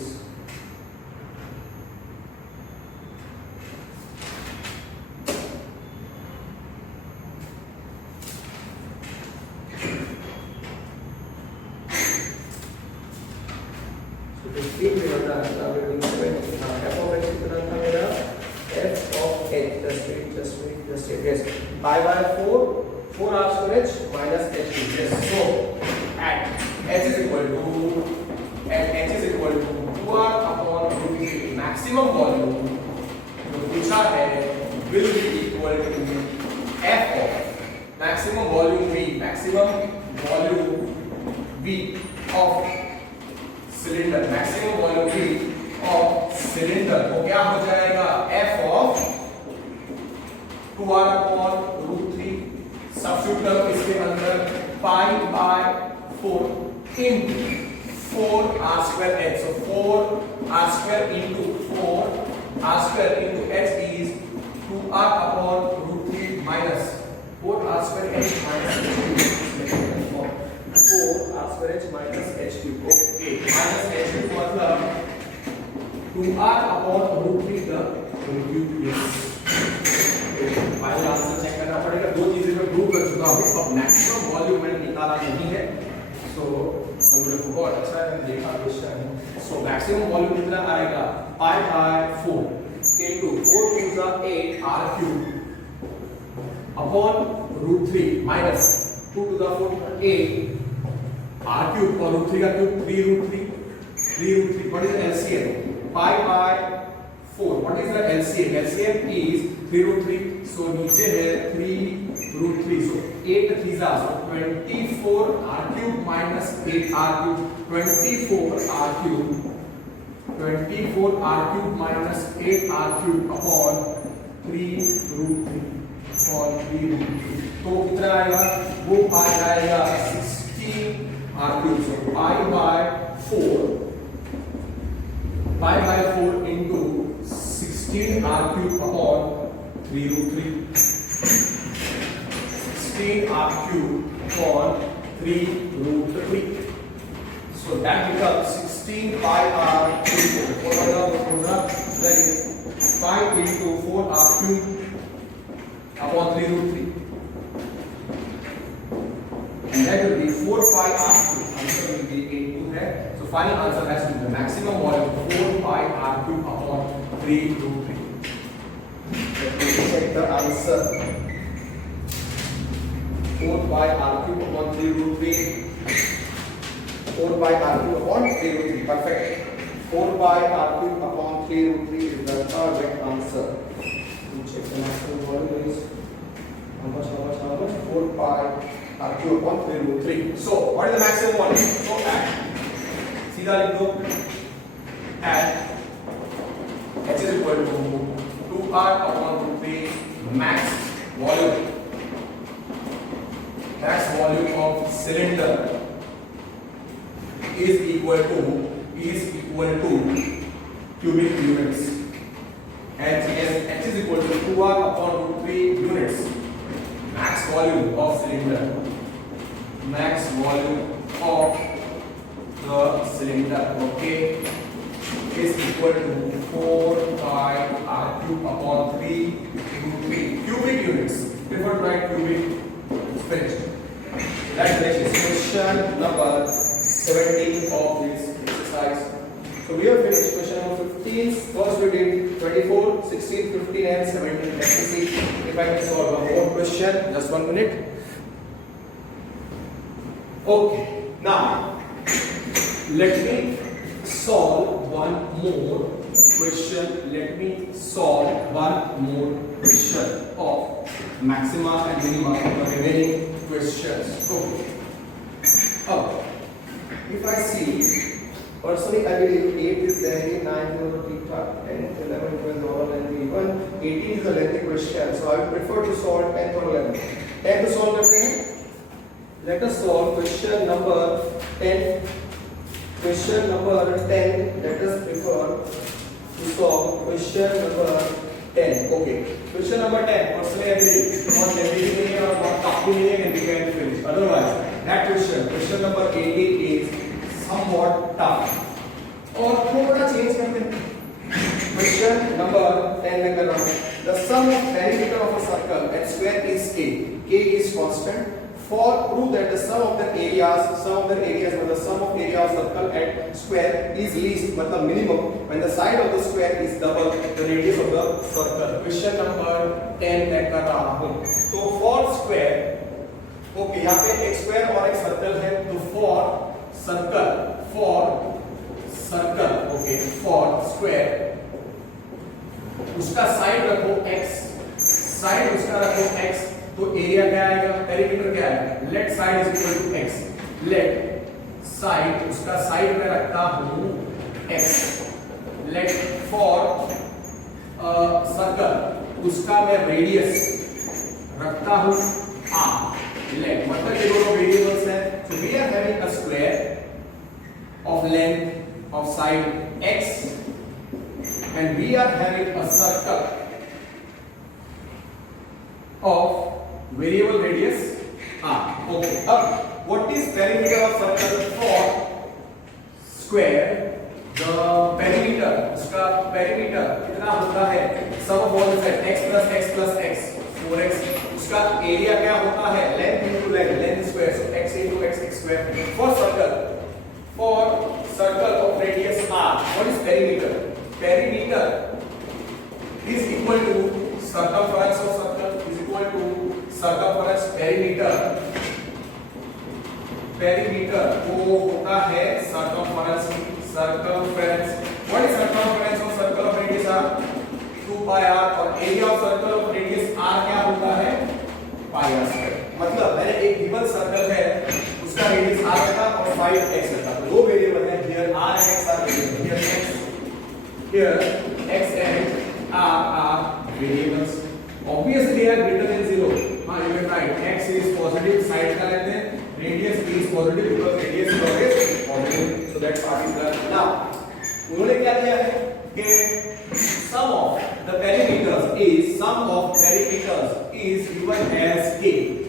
pi by 4 r square h minus h cube. Yes. So at h is equal to 2r upon root 3. Maximum volume जो पूछा है will be equal to f of maximum volume V of cylinder. maximum volume V of cylinder तो क्या हो जाएगा? f of 2r upon root 3. Substitute करो इसके अंदर pi by 4 into 4r square h. So 4r square into 4r square into h is 2r upon root 3 minus 4r square h minus h cube. 4r square h minus h cube. Okay. Minus h cube मतलब 2r upon root 3 the cube. Yes. Final answer check करना पड़ेगा. दो चीजें मैं prove कर चुका हूं. अब मैक्सिमम वॉल्यूम मैंने निकाला नहीं है. So I would have forgot. अच्छा है देखा क्वेश्चन. सो मैक्सिमम वॉल्यूम कितना आएगा? pi by 4 into 4 to the 8 r cube upon root 3 minus 2 to the 4 8 r cube और root 3 का cube 3 root 3. What is the LCM? pi by 4. What is the LCM? LCM is 3 root 3. So नीचे है 3 root 3. So 8 3s are so 24 r cube minus 8 r cube. 24 r cube minus 8 r cube upon 3 root 3. upon 3 root 3. तो कितना आएगा? वो आ जाएगा 16 r cube. So pi by 4 into 16 r cube upon 3 root 3. 16 r cube upon 3 root 3. So that becomes 16 pi r cube. What that is 5 into 4 r cube upon 3 root 3. And that will be 4 pi r cube. Answer will be 82 है. So final answer has to be the maximum volume 4 pi r cube upon 3 root 3. Let me check the answer. 4 pi r cube upon 3 root 3. 4 by r cube upon 3 root 3. Perfect. 4 by r cube upon 3 root 3 is the correct answer. Check the maximum volume is how much? 4 by r cube upon 3 root 3. So what is the maximum volume? So add. सीधा लिख दो. Add. H is equal to 2r upon root 3 max volume. Max volume of cylinder is equal to cubic units. H is equal to 2r upon root 3 units. Max volume of cylinder. Max volume of the cylinder. Okay. Is equal to 4 pi r cube upon 3 root 3 cubic units. Prefer to write cubic. Finished. That's finished. Question number 17 of this exercise. So we have finished question number 15. First we did 24, 16, 15 and 17. Let me see if I can solve one more question. Just 1 minute. Okay. Now let me solve one more question. Let me solve one more question of maxima and minima of the remaining questions. Okay. If I see, personally I believe 8 is lengthy, 9 is a theta, 10, 11, 12 all lengthy, even 18 is a lengthy question. So I would prefer to solve 10 or 11. 10 to solve करते हैं. Let us solve question number 10. Question number 10. Let us prefer to solve question number 10. Okay. Question number 10. Personally, I believe not lengthy or not tough and we can finish. Otherwise, that question number 18 is somewhat tough. और थोड़ा change करते हैं. Question number 10 में कर रहा हूँ. The sum of perimeter of a circle and square is k. K is constant. For prove that the sum of the areas when the sum of area of circle and square is least मतलब minimum when the side of the square is double the radius of the circle. Question number 10 मैं कर रहा हूँ. तो for square, okay यहाँ पे एक square और एक circle है. तो for circle, okay for square उसका side रखो x, side उसका रखो x. तो एरिया क्या आएगा? पेरीमीटर क्या आएगा? Let side is equal to x. Let side उसका साइड में रखता हूं x. लेट फॉर सर्कल उसका मैं रेडियस रखता हूं r. लेट मतलब ये दोनों वेरिएबल्स हैं. So we are having a square of length of side x and we are having a circle of variable radius r. Okay. अब what is perimeter of circle for square? The perimeter, उसका perimeter कितना होता है? Sum of all the sides x plus x plus x 4x. उसका area क्या होता है? Length into length, length square. So x into x square. For circle of radius r, what is perimeter? Perimeter is equal to circumference of circle is equal to circumference perimeter वो होता है circumference. What is circumference of circle of radius r? 2 pi r. और area of circle of radius r क्या होता है? pi r square. मतलब मैंने एक गिवन सर्कल है उसका रेडियस r था और 5x था. दो वेरिएबल हैं here r and x are variables. Here x and r are variables. Obviously they are greater than 0. You can write x is positive, side का लेते हैं, radius is positive because radius is always positive. So that part is done. Now उन्होंने क्या दिया है कि sum of perimeters is given as k,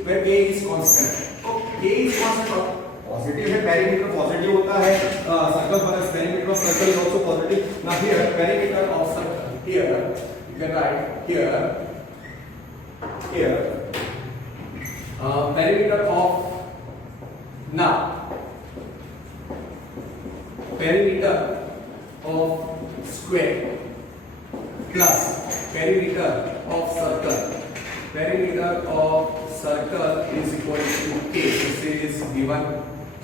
where k is constant. तो k is constant. Positive है, perimeter positive होता है. Circumference perimeter of circle is also positive. Now here perimeter of circle, here you can write here perimeter of square plus perimeter of circle. Perimeter of circle is equal to k. This is given.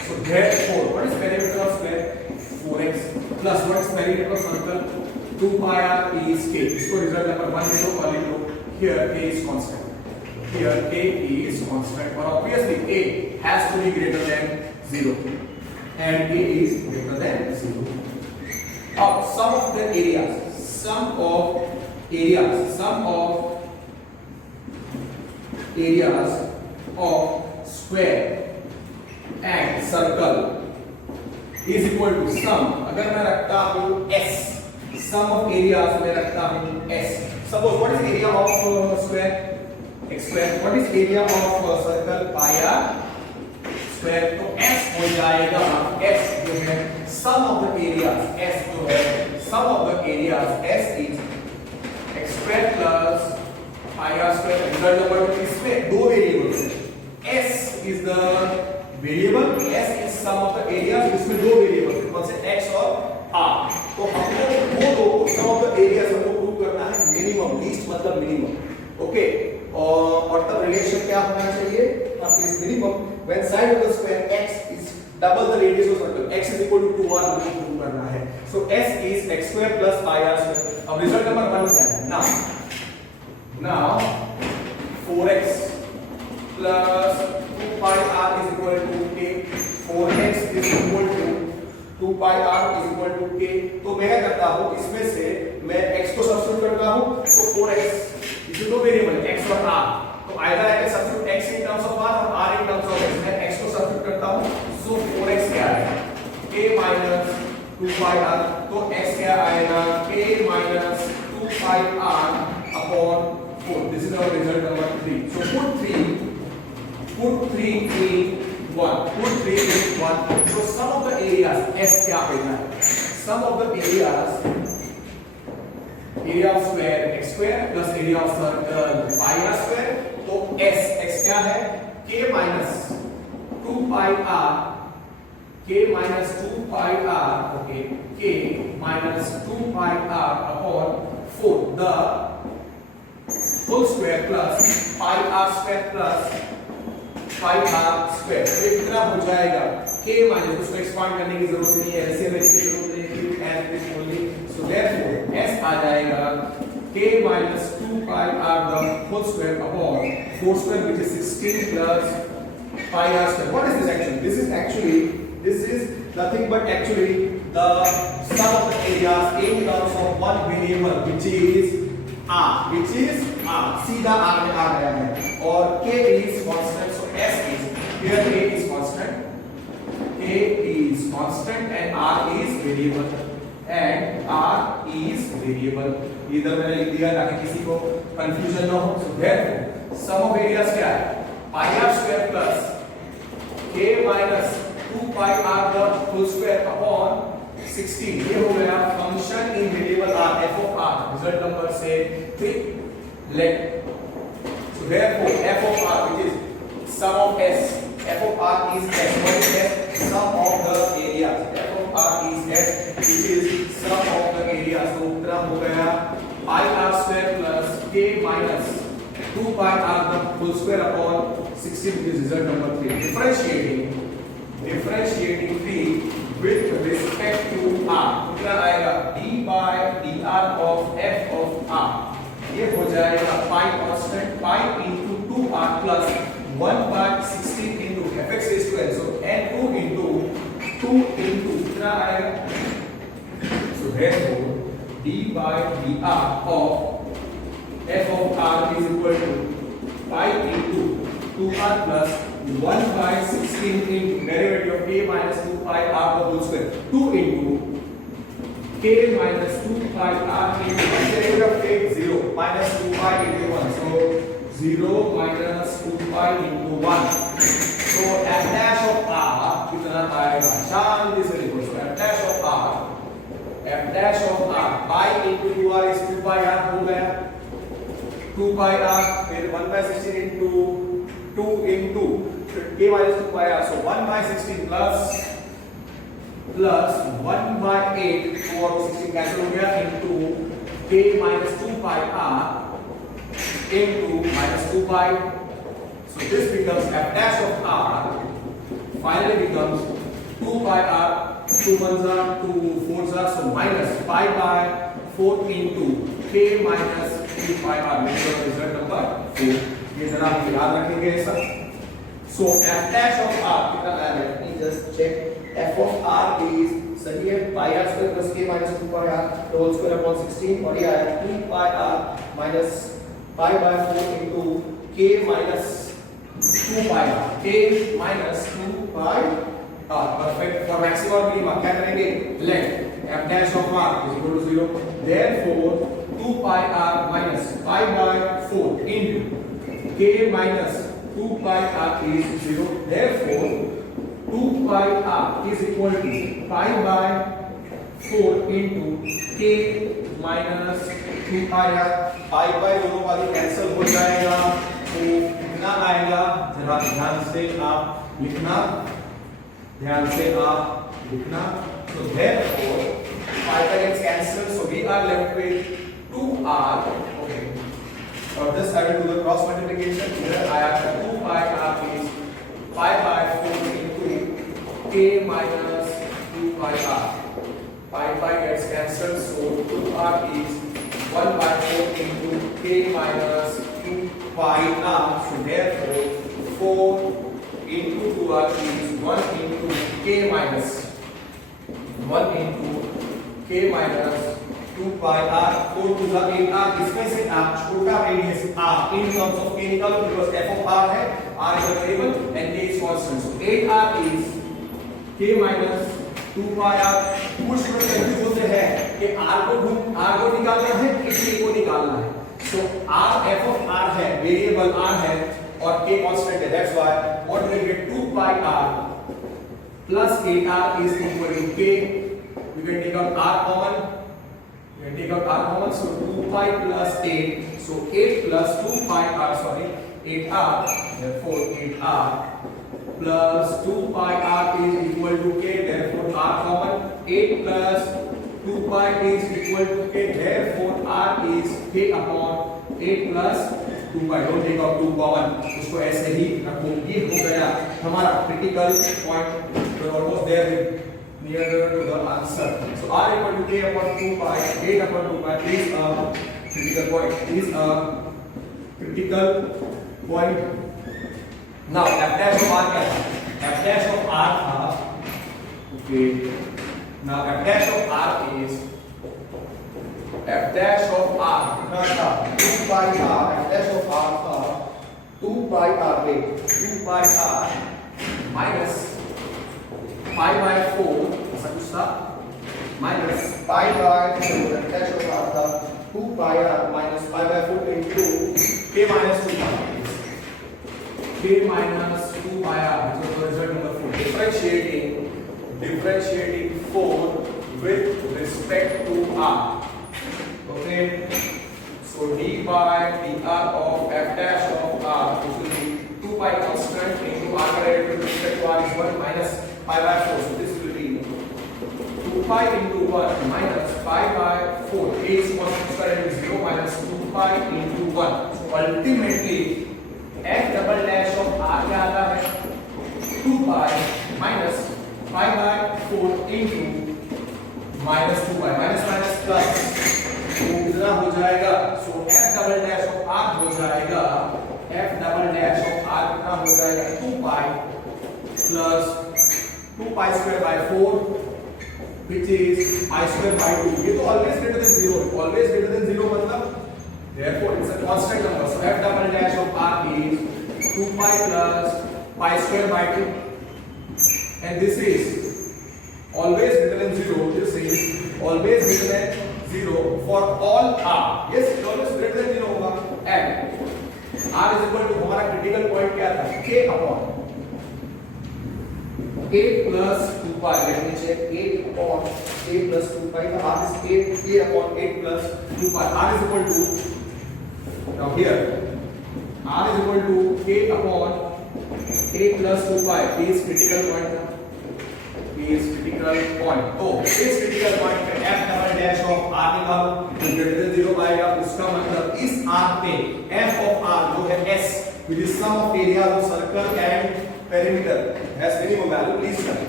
So therefore, what is perimeter 4x plus what is perimeter of circle 2 pi r is k. इसको result number 1 ले लो और लिख लो here k is constant. Here k is constant or obviously a has to be greater than 0 and a is greater than 0. Now sum of the areas, sum of areas of square and circle is equal to sum. अगर मैं रखता हूँ s, sum of areas में रखता हूँ s. Suppose what is area of square? X square. What is area of circle? Pi r square. तो s हो जाएगा s जो है sum of the areas, s जो है sum of the areas, s is x square plus pi r square. Result number इसमें दो variables हैं. s is the variable, s is sum of the areas. इसमें दो variables हैं, कौन से? x और r. तो हमको वो दो sum of the areas हमको प्रूव करना है. मिनिमम, लीस्ट मतलब मिनिमम. ओके, और तब रिलेशन क्या होना चाहिए? Is minimum when side of the square x is double the radius of circle. x is equal to 2r हमको प्रूव करना है. So s is x square plus pi r square. अब result number 1 क्या है? Now 4x plus 2 pi r is equal to k. 4x is equal to 2 pi r is equal to k. तो मैं क्या करता हूँ, इसमें से मैं x को सब्स्टिट्यूट करता हूँ. तो 4x इसमें दो वेरिएबल x और r. तो either I can substitute x in terms of r और r in terms of x. मैं x को सब्स्टिट्यूट करता हूँ. सो 4x क्या आएगा? k minus 2 pi r. तो x क्या आएगा? k minus 2 pi r upon 4. This is our result number 3. So put 3 in 1. Put 3 in 1. So sum of the areas s क्या होगा? Sum of the areas, area of square x square plus area of circle pi r square. तो s x क्या है? k minus 2 pi r. K minus 2 pi r. Okay, k minus 2 pi r upon 4. The whole square plus pi r square plus pi r square. तो इतना हो जाएगा. k minus, उसको expand करने की जरूरत नहीं है, ऐसे में की जरूरत नहीं है, as this only. So therefore s आ जाएगा k minus 2 pi r the whole square upon 4 square, which is 16 plus pi r square. What is this actually? This is nothing but actually the sum of the areas in terms of one variable, which is r. सीधा r में आ गया है. और k is constant, so s is here. k is constant and r is variable. इधर मैंने लिख दिया ताकि किसी को कंफ्यूजन ना हो. So therefore sum of areas क्या है? pi r square plus k minus 2 pi r the whole square upon 16. ये हो गया function in variable r, f of r. Result number से 3. Let so therefore f of r, which is sum of s, f of r is s. What is s? Sum of the areas. f of r is s, which is sum of the areas. तो उत्तर हो गया pi r square plus k minus 2 pi r the whole square upon 16, which is result number 3. Differentiating 3 with respect to r. उत्तर आएगा d by dr of f of r. ये हो जाएगा pi constant, pi into 2r plus 1 by 16 into fx raised to n. So n2 into 2 into कितना आएगा? So therefore d by dr of f of r is equal to pi into 2r plus 1 by 16 into derivative of k minus 2 pi r the whole square. 2 into k minus 2 pi r into derivative of k 0 minus 2 pi into 1. So 0 minus 2 pi into 1. So f dash of r कितना आएगा? शांति से लिखो. So f dash of r pi into 2r is 2 pi r हो गया. 2 pi r फिर 1 by 16 into 2 into k minus 2 pi r. So 1 by 16 plus 1 by 8 2 और 16 cancel हो गया into k minus 2 pi r into minus 2 pi. So this becomes f dash of r finally becomes 2 pi r 2 1s are 2 4s are, so minus pi by 4 into k minus 2 pi r, result number 4. ये जरा आप याद रखेंगे ऐसा. So f dash of r कितना आया है? Let me just check. f of r is सही है pi r square plus k minus 2 pi r the whole square upon 16 और ये आया 2 pi r minus pi by 4 into k minus 2 pi r, k minus 2 pi r. Perfect. For maximum और minimum क्या करेंगे? Let f dash of r is equal to 0. Therefore 2 pi r minus pi by 4 into k minus 2 pi r is 0. Therefore 2 pi r is equal to pi by 4 into k minus 2 pi r. pi by दोनों वाली cancel हो जाएगा तो कितना आएगा? जरा ध्यान से आप लिखना, ध्यान से आप लिखना. So therefore pi by gets cancelled, so we are left with 2r. Okay. और this I will do the cross multiplication. Here I have 2 pi r is pi by 4 into k minus 2 pi r. Pi gets cancelled, so 2r is 1 by 4 into k minus 2 pi r. So therefore 4 into 2r is 1 into k minus 1 into k minus 2 pi r. 4 to the 8 r. इसमें से आप छोटा radius r in terms of k निकालो because f of r है, r is a variable and k is constant. So 8r is k minus 2 pi r. कुछ student confuse होते हैं कि r को निकालना है कि k को निकालना है. So r f of r है, वेरिएबल r है और k constant है. That's why what we get 2 pi r plus 8r is equal to k. We can take out r common. We can take out r common, so 2 pi plus 8, so 8 plus 2 pi r, sorry, 8r, therefore 8r plus 2 pi r is equal to k, therefore r common, 8 plus 2 pi is equal to k, therefore r is k upon 8 plus 2 pi. Don't take out 2 common, उसको ऐसे ही रखो. ये हो गया हमारा critical point. We're almost there with nearer to the answer. So r equal to k upon 2 pi, 8 upon 2 pi is a critical point. Is a critical point. Now f dash of r क्या था? f dash of r था. Okay. Now f dash of r is f dash of r कितना था? 2 pi r. f dash of r था 2 pi r. Wait, 2 pi r minus pi by 4 ऐसा कुछ था, minus pi by 4 f dash of r था 2 pi r minus pi by 4 into k minus 2 pi, k minus 2 pi r, which is the result number 4. Differentiating 4 with respect to r. Okay, so d by dr of f dash of r, which will be 2 pi constant into r with respect to r is 1 minus pi by 4. So this will be 2 pi into 1 minus pi by 4. A is constant is 0 minus 2 pi into 1. So ultimately f double dash of r क्या आता है? 2 pi minus pi by 4 into minus 2 pi, minus minus plus, तो कितना हो जाएगा? So f double dash of r हो जाएगा, f double dash of r कितना हो जाएगा? 2 pi plus 2 pi square by 4, which is pi square by 2. ये तो always greater than 0, always greater than 0 मतलब, therefore it's a constant number. So f double dash of r is 2 pi plus pi square by 2, and this is always greater than 0. This is always greater than 0 for all r. Yes, it always greater than 0 होगा. And r is equal to हमारा critical point क्या था? k upon 8 plus 2 pi. Let me check. 8 upon 8 plus 2 pi. The r is 8 k upon 8 plus 2 pi. R is equal to, now here r is equal to k upon 8 plus 2 pi. P is critical point. P is critical point. तो इस critical point पे f double dash of r निकालो, तो greater than 0 आएगा. उसका मतलब इस r पे f of r जो है s, which is sum of area of circle and perimeter, has minimum value. Please study.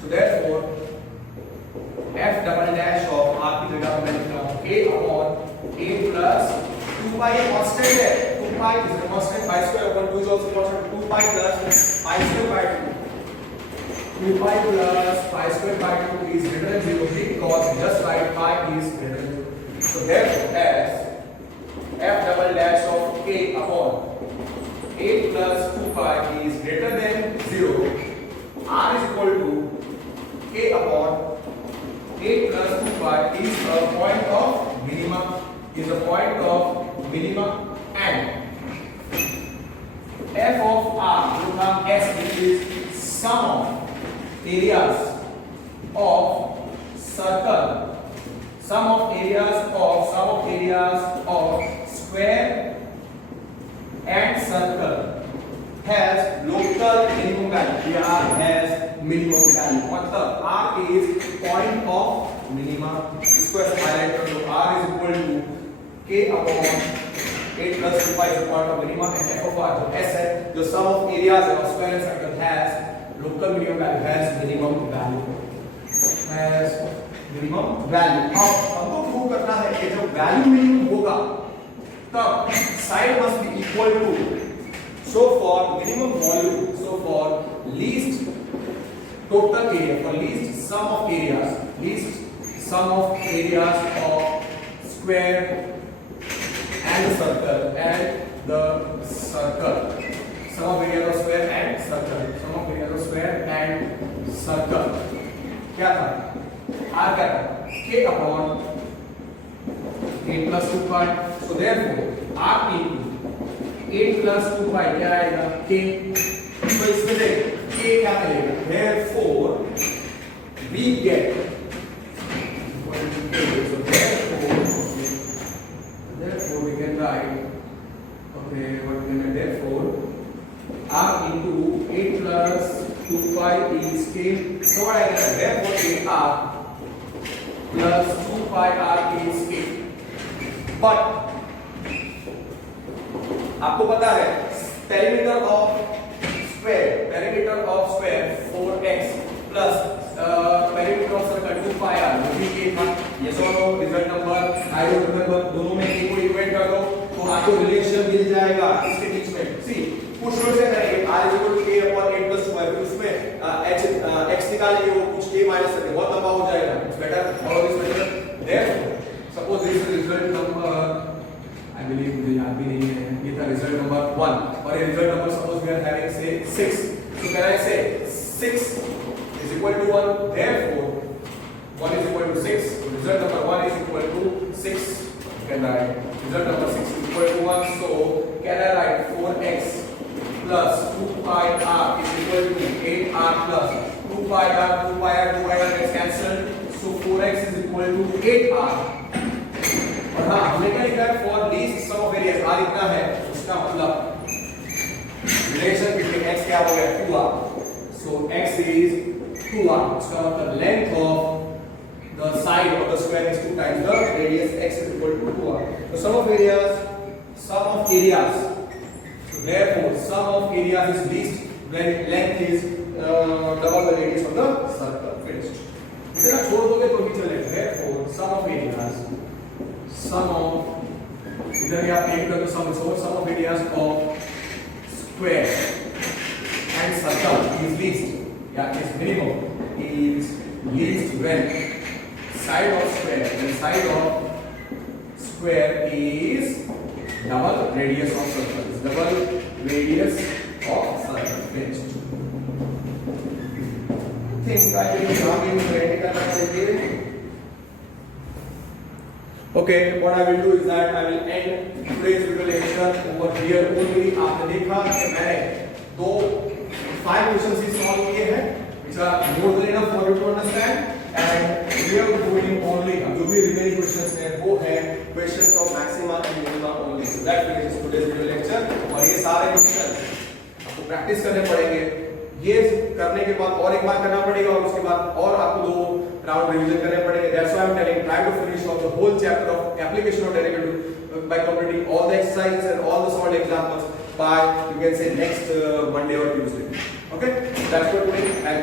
So therefore a upon a plus 2 pi constant है, 2 pi is a constant, pi square upon 2 is also constant, 2 pi plus pi square by 2, 2 pi plus pi square by 2 is greater than 0 because just write pi is greater than 0. So therefore as f double dash of a upon a plus 2 pi is greater than 0, r is equal to a upon a plus 2 pi is a point of minima, and f of r will become s, which is sum of areas of circle, sum of areas of square and circle has local minimum value. Here r has minimum value. मतलब r is point of minima. इसको ऐसे highlight कर दो. r is equal to k upon a plus 2 pi is the point of minima, and f of r जो s है, जो sum of areas of square and circle has local minimum value, has minimum value. अब हमको prove करना है कि जब value minimum होगा तब side must be equal to. So for minimum volume, so for least total area, for least sum of areas of square and the circle, sum of areas of square and circle, क्या था? R क्या था? K upon a plus 2 pi. So therefore R into 8 plus 2 pi क्या आएगा? K. तो इसमें से K क्या मिलेगा? Therefore we get so therefore we can write, okay, what we can write, therefore R into 8 plus 2 pi is K. So what I can write? Therefore R plus 2 pi R is K. But आपको पता है perimeter of square 4x plus perimeter of circle 2 pi r, वो भी k था. Yes or no? Result number I don't remember. दोनों में k को equate कर दो तो आपको रिलेशन मिल जाएगा इसके बीच में. See, कुछ लोग से करेंगे r is equal to k upon 8 plus 2 pi, फिर उसमें x निकालेंगे, वो कुछ k माइनस करके बहुत लंबा हो जाएगा. It's better, follow this method. Therefore suppose this is result number, I believe मुझे याद भी नहीं है, ये था result number 1 और ये result number suppose we are having say 6. So can I say 6 is equal to 1, therefore 1 is equal to 6. So result number 1 is equal to 6. Can I result number 6 is equal to 1? So can I write 4x plus 2 pi r is equal to 8r plus 2 pi r gets cancelled. So 4x is equal to 8r. और हाँ हमने क्या लिखा है? For least sum of areas r इतना है, उसका मतलब रिलेशन बिटवीन x क्या हो गया? 2r. So x is 2r. उसका मतलब length of the side of the square is 2 times the radius, x is equal to 2r. So sum of areas. So therefore sum of areas is least when length is double the radius of the circle. Finished. इतना छोड़ दोगे तो भी चलेगा. Therefore sum of areas, इधर आप एक कर दो sum of areas of square and circle is least, is minimum, is least when side of square is double radius of circle. Finished. think I will not in practical material. Okay, what I will do is that I will end today's video lecture over here only. आपने देखा कि मैंने दो 5 questions ही solve किए हैं, which are more than enough for you to understand. And we are doing only जो भी remaining questions हैं वो है questions of maxima and minima only. So that finishes today's video lecture. और ये सारे questions आपको practice करने पड़ेंगे. ये करने के बाद और एक बार करना पड़ेगा और उसके बाद और आपको दो राउंड रिवीजन करने पड़ेंगे. That's why I'm telling try to finish off the whole chapter of application of derivative by completing all the exercises and all the solved examples by you can say next Monday or Tuesday. Okay, that's for today and